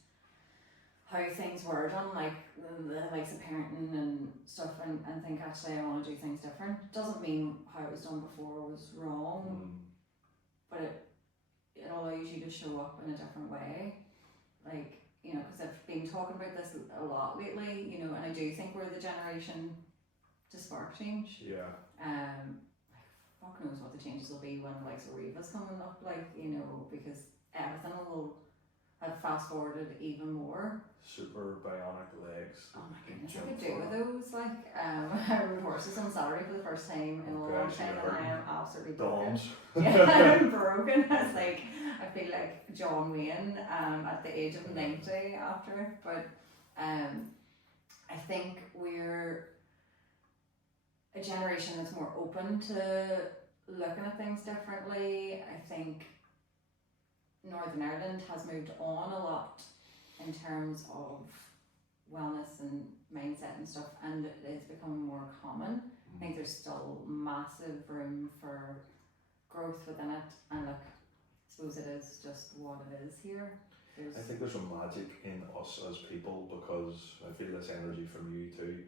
how things were done, like the likes of parenting and stuff, and think actually I want to do things different. Doesn't mean how it was done before was wrong, but it allows you to show up in a different way. Like, you know, because I've been talking about this a lot lately, you know, and I do think we're the generation to spark change. Yeah. Fuck knows what the changes will be when the likes of Reva's coming up, like, you know, because everything will have fast forwarded even more. Super bionic legs. Oh my goodness, I could do with those. Like, I rode horses on Saturday for the first time in a long time, and I am absolutely broken. Yeah, I'm broken. It's like, I feel like John Wayne at the age of 90 after it. But I think we're a generation that's more open to looking at things differently. I think Northern Ireland has moved on a lot in terms of wellness and mindset and stuff, and it's becoming more common. I think there's still massive room for growth within it, and look, I suppose it is just what it is here. I think there's a magic in us as people, because I feel this energy from you too.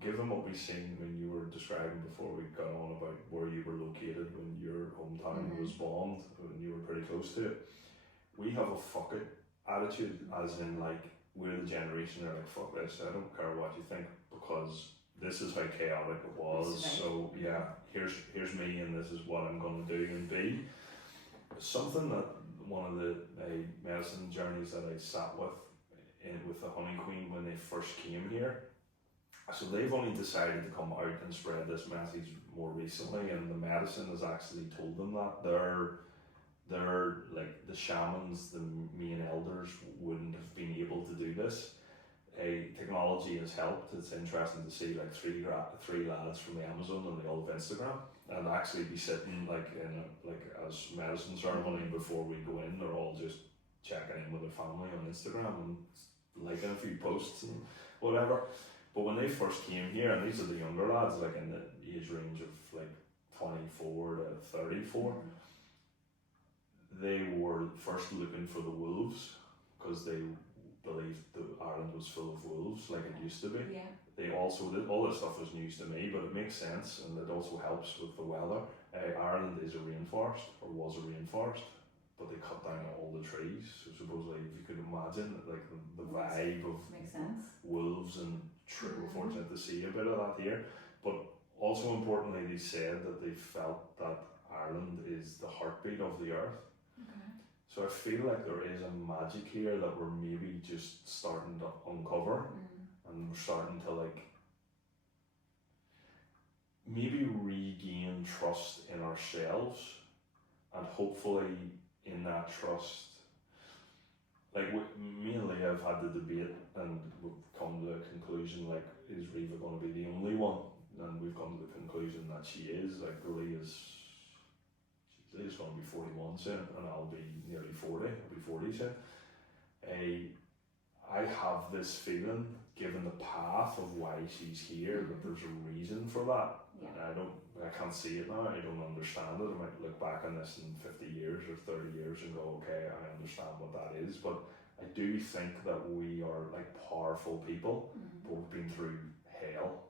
Given what we've seen when you were describing before we got on about where you were located when your hometown was bombed, when you were pretty close to it, we have a fuck it attitude, as in like, we're the generation that are like, fuck this, I don't care what you think, because this is how chaotic it was. So yeah, here's me, and this is what I'm going to do and be. Something that one of the medicine journeys that I sat with the Honey Queen when they first came here. So they've only decided to come out and spread this message more recently, and the medicine has actually told them that they're like the shamans, the main elders wouldn't have been able to do this. Technology has helped. It's interesting to see like three lads from the Amazon, and they all have Instagram, and actually be sitting like in as medicine ceremony before we go in. They're all just checking in with their family on Instagram and liking a few posts and whatever. But when they first came here, and these are the younger lads, like in the age range of like 24 to 34, they were first looking for the wolves, because they believed that Ireland was full of wolves like it used to be. Yeah. They also, all this stuff was news to me, but it makes sense, and it also helps with the weather. Ireland is a rainforest, or was a rainforest, but they cut down all the trees. So supposedly, if you could imagine like the vibe of wolves and we're fortunate to see a bit of that here. But also importantly, they said that they felt that Ireland is the heartbeat of the earth. So I feel like there is a magic here that we're maybe just starting to uncover, and we're starting to like maybe regain trust in ourselves, and hopefully in that trust, like me and Leah have had the debate, and we've come to the conclusion, like, is Reva going to be the only one? And we've come to the conclusion that she is. Like, Leah's going to be 41 soon, and I'll be nearly 40. I'll be 40 soon. I have this feeling, given the path of why she's here, that there's a reason for that. Yeah. I can't see it now. I don't understand it. I might look back on this in 50 years or 30 years and go, okay, I understand what that is. But I do think that we are like powerful people, but we've been through hell.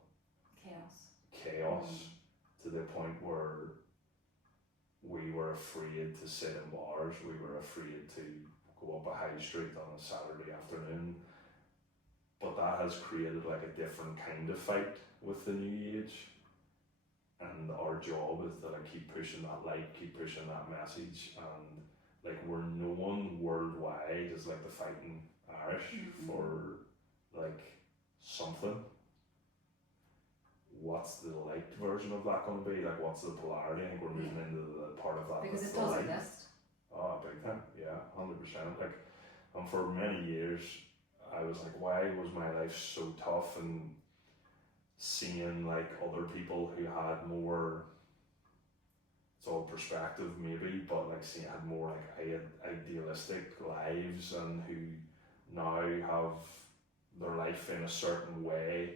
Chaos to the point where we were afraid to sit in bars. We were afraid to go up a high street on a Saturday afternoon. But that has created like a different kind of fight with the new age. And our job is to like keep pushing that light, keep pushing that message, and like we're known worldwide as like the fighting Irish for like something. What's the light version of that going to be? Like, what's the polarity? I think we're moving into the part of that. Because it does exist. Oh, big time, yeah, 100%. Like, and for many years, I was like, why was my life so tough? And seeing like other people who had more, it's all perspective maybe, but like had more like idealistic lives, and who now have their life in a certain way.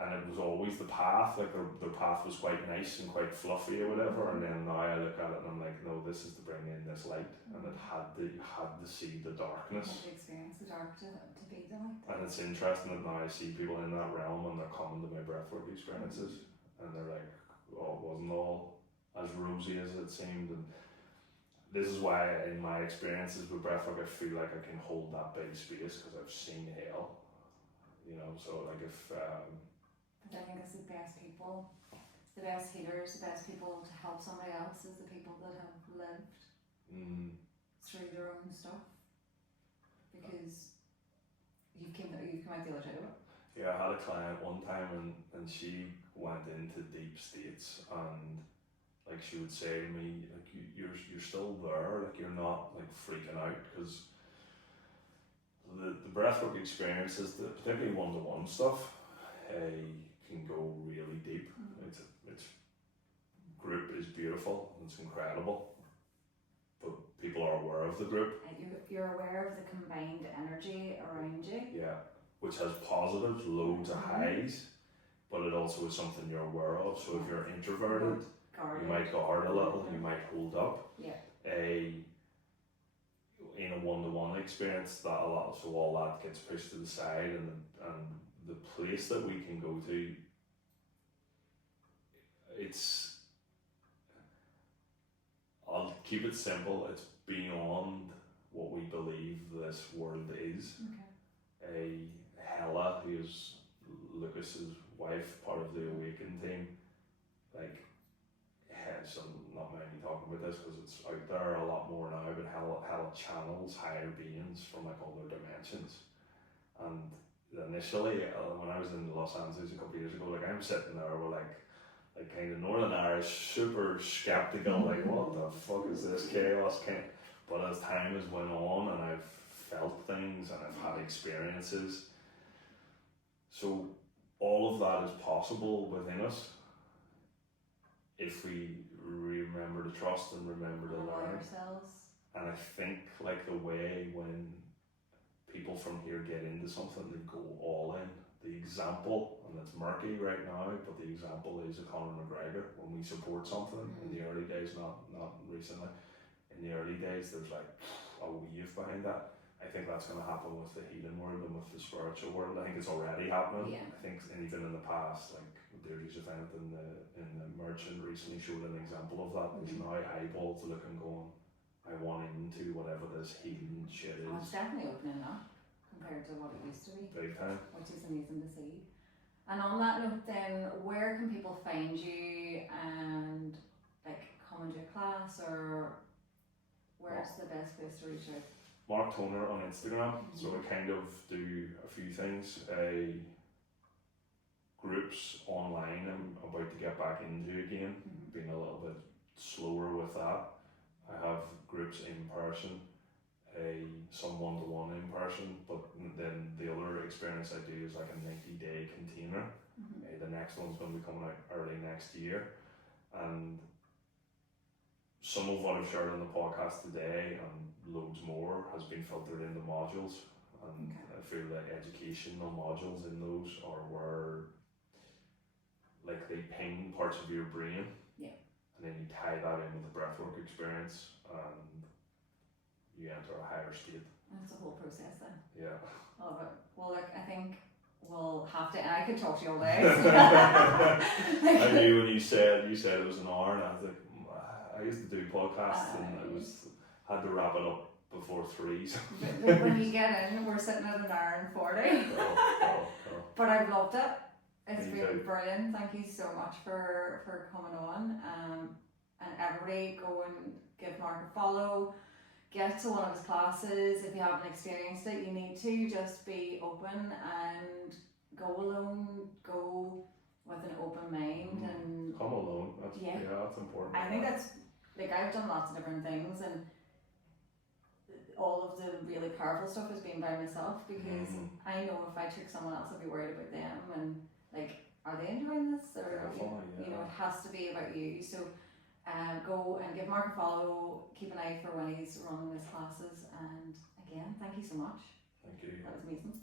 and it was always the path, like the path was quite nice and quite fluffy or whatever, and then now I look at it and I'm like, no, this is to bring in this light, and you had to see the darkness. You had to experience the dark to be the light. And it's interesting that now I see people in that realm and they're coming to my breathwork experiences, and they're like, oh, it wasn't all as rosy as it seemed, and this is why in my experiences with breathwork I feel like I can hold that big space because I've seen hell, you know. So like if but I think it's the best people, the best healers, the best people to help somebody else is the people that have lived through their own stuff, because you've come out the other side of it. yeah, I had a client one time and she went into deep states, and like she would say to me, like you're still there, like you're not like freaking out, because the breathwork experiences, particularly one-to-one stuff, can go really deep. It's group is beautiful, it's incredible, but people are aware of the group. You're aware of the combined energy around you. Yeah, which has positives, loads of highs, but it also is something you're aware of. So if you're introverted, you might guard a little, you might hold up. Yeah. In a one-to-one experience, that all that gets pushed to the side, and the place that we can go to, I'll keep it simple, it's beyond what we believe this world is. Hella, who's Lucas's wife, part of the Awaken team, like, so not many talking about this because it's out there a lot more now, but Hella channels higher beings from like other dimensions. And initially, when I was in Los Angeles a couple of years ago, like I'm sitting there with like kind of Northern Irish, super skeptical, like what the fuck is this chaos? But as time has went on and I've felt things and I've had experiences, so all of that is possible within us if we remember to trust and remember to learn ourselves. And I think like the way when people from here get into something, they go all in. The example, and it's murky right now, but the example is a Conor McGregor. When we support something in the early days, not recently, in the early days there's like a wave behind that. I think that's going to happen with the healing world and with the spiritual world. I think it's already happening. Yeah. I think, and even in the past, like Deirdre's event in the Merchant recently showed an example of that. There's now eyeballs looking, going, I want into whatever this healing shit is. It's definitely opening up compared to what it used to be. Big time. Which is amazing to see. And on that note then, where can people find you and like come into a class, or where's the best place to reach out? Mark Toner on Instagram. So I kind of do a few things. Groups online I'm about to get back into again, being a little bit slower with that. I have groups in person, some one-to-one in person, but then the other experience I do is like a 90-day container. The next one's going to be coming out early next year, and some of what I've shared on the podcast today and loads more has been filtered into modules, and I feel that educational modules in those are where like they ping parts of your brain, and then you tie that in with the breathwork experience and you enter a higher state. And it's a whole process then. Yeah. I love it. Well, look, I think we'll have to, and I could talk to you all day. I knew when you said it was an hour, and I was like, I used to do podcasts and had to wrap it up before 3. So. But when you get in, we're sitting at an hour and 40. But I've loved it. It's been brilliant. Thank you so much for coming on. And everybody go and give Mark a follow. Get to one of his classes. If you haven't experienced it, you need to just be open and go alone. Go with an open mind and come alone. That's important. I think that's like I've done lots of different things, and all of the really powerful stuff has been by myself, because I know if I took someone else, I'd be worried about them and like, are they enjoying this, or you know, it has to be about you. So go and give Mark a follow, keep an eye for when he's running his classes, and again, thank you so much. Thank you. That was amazing.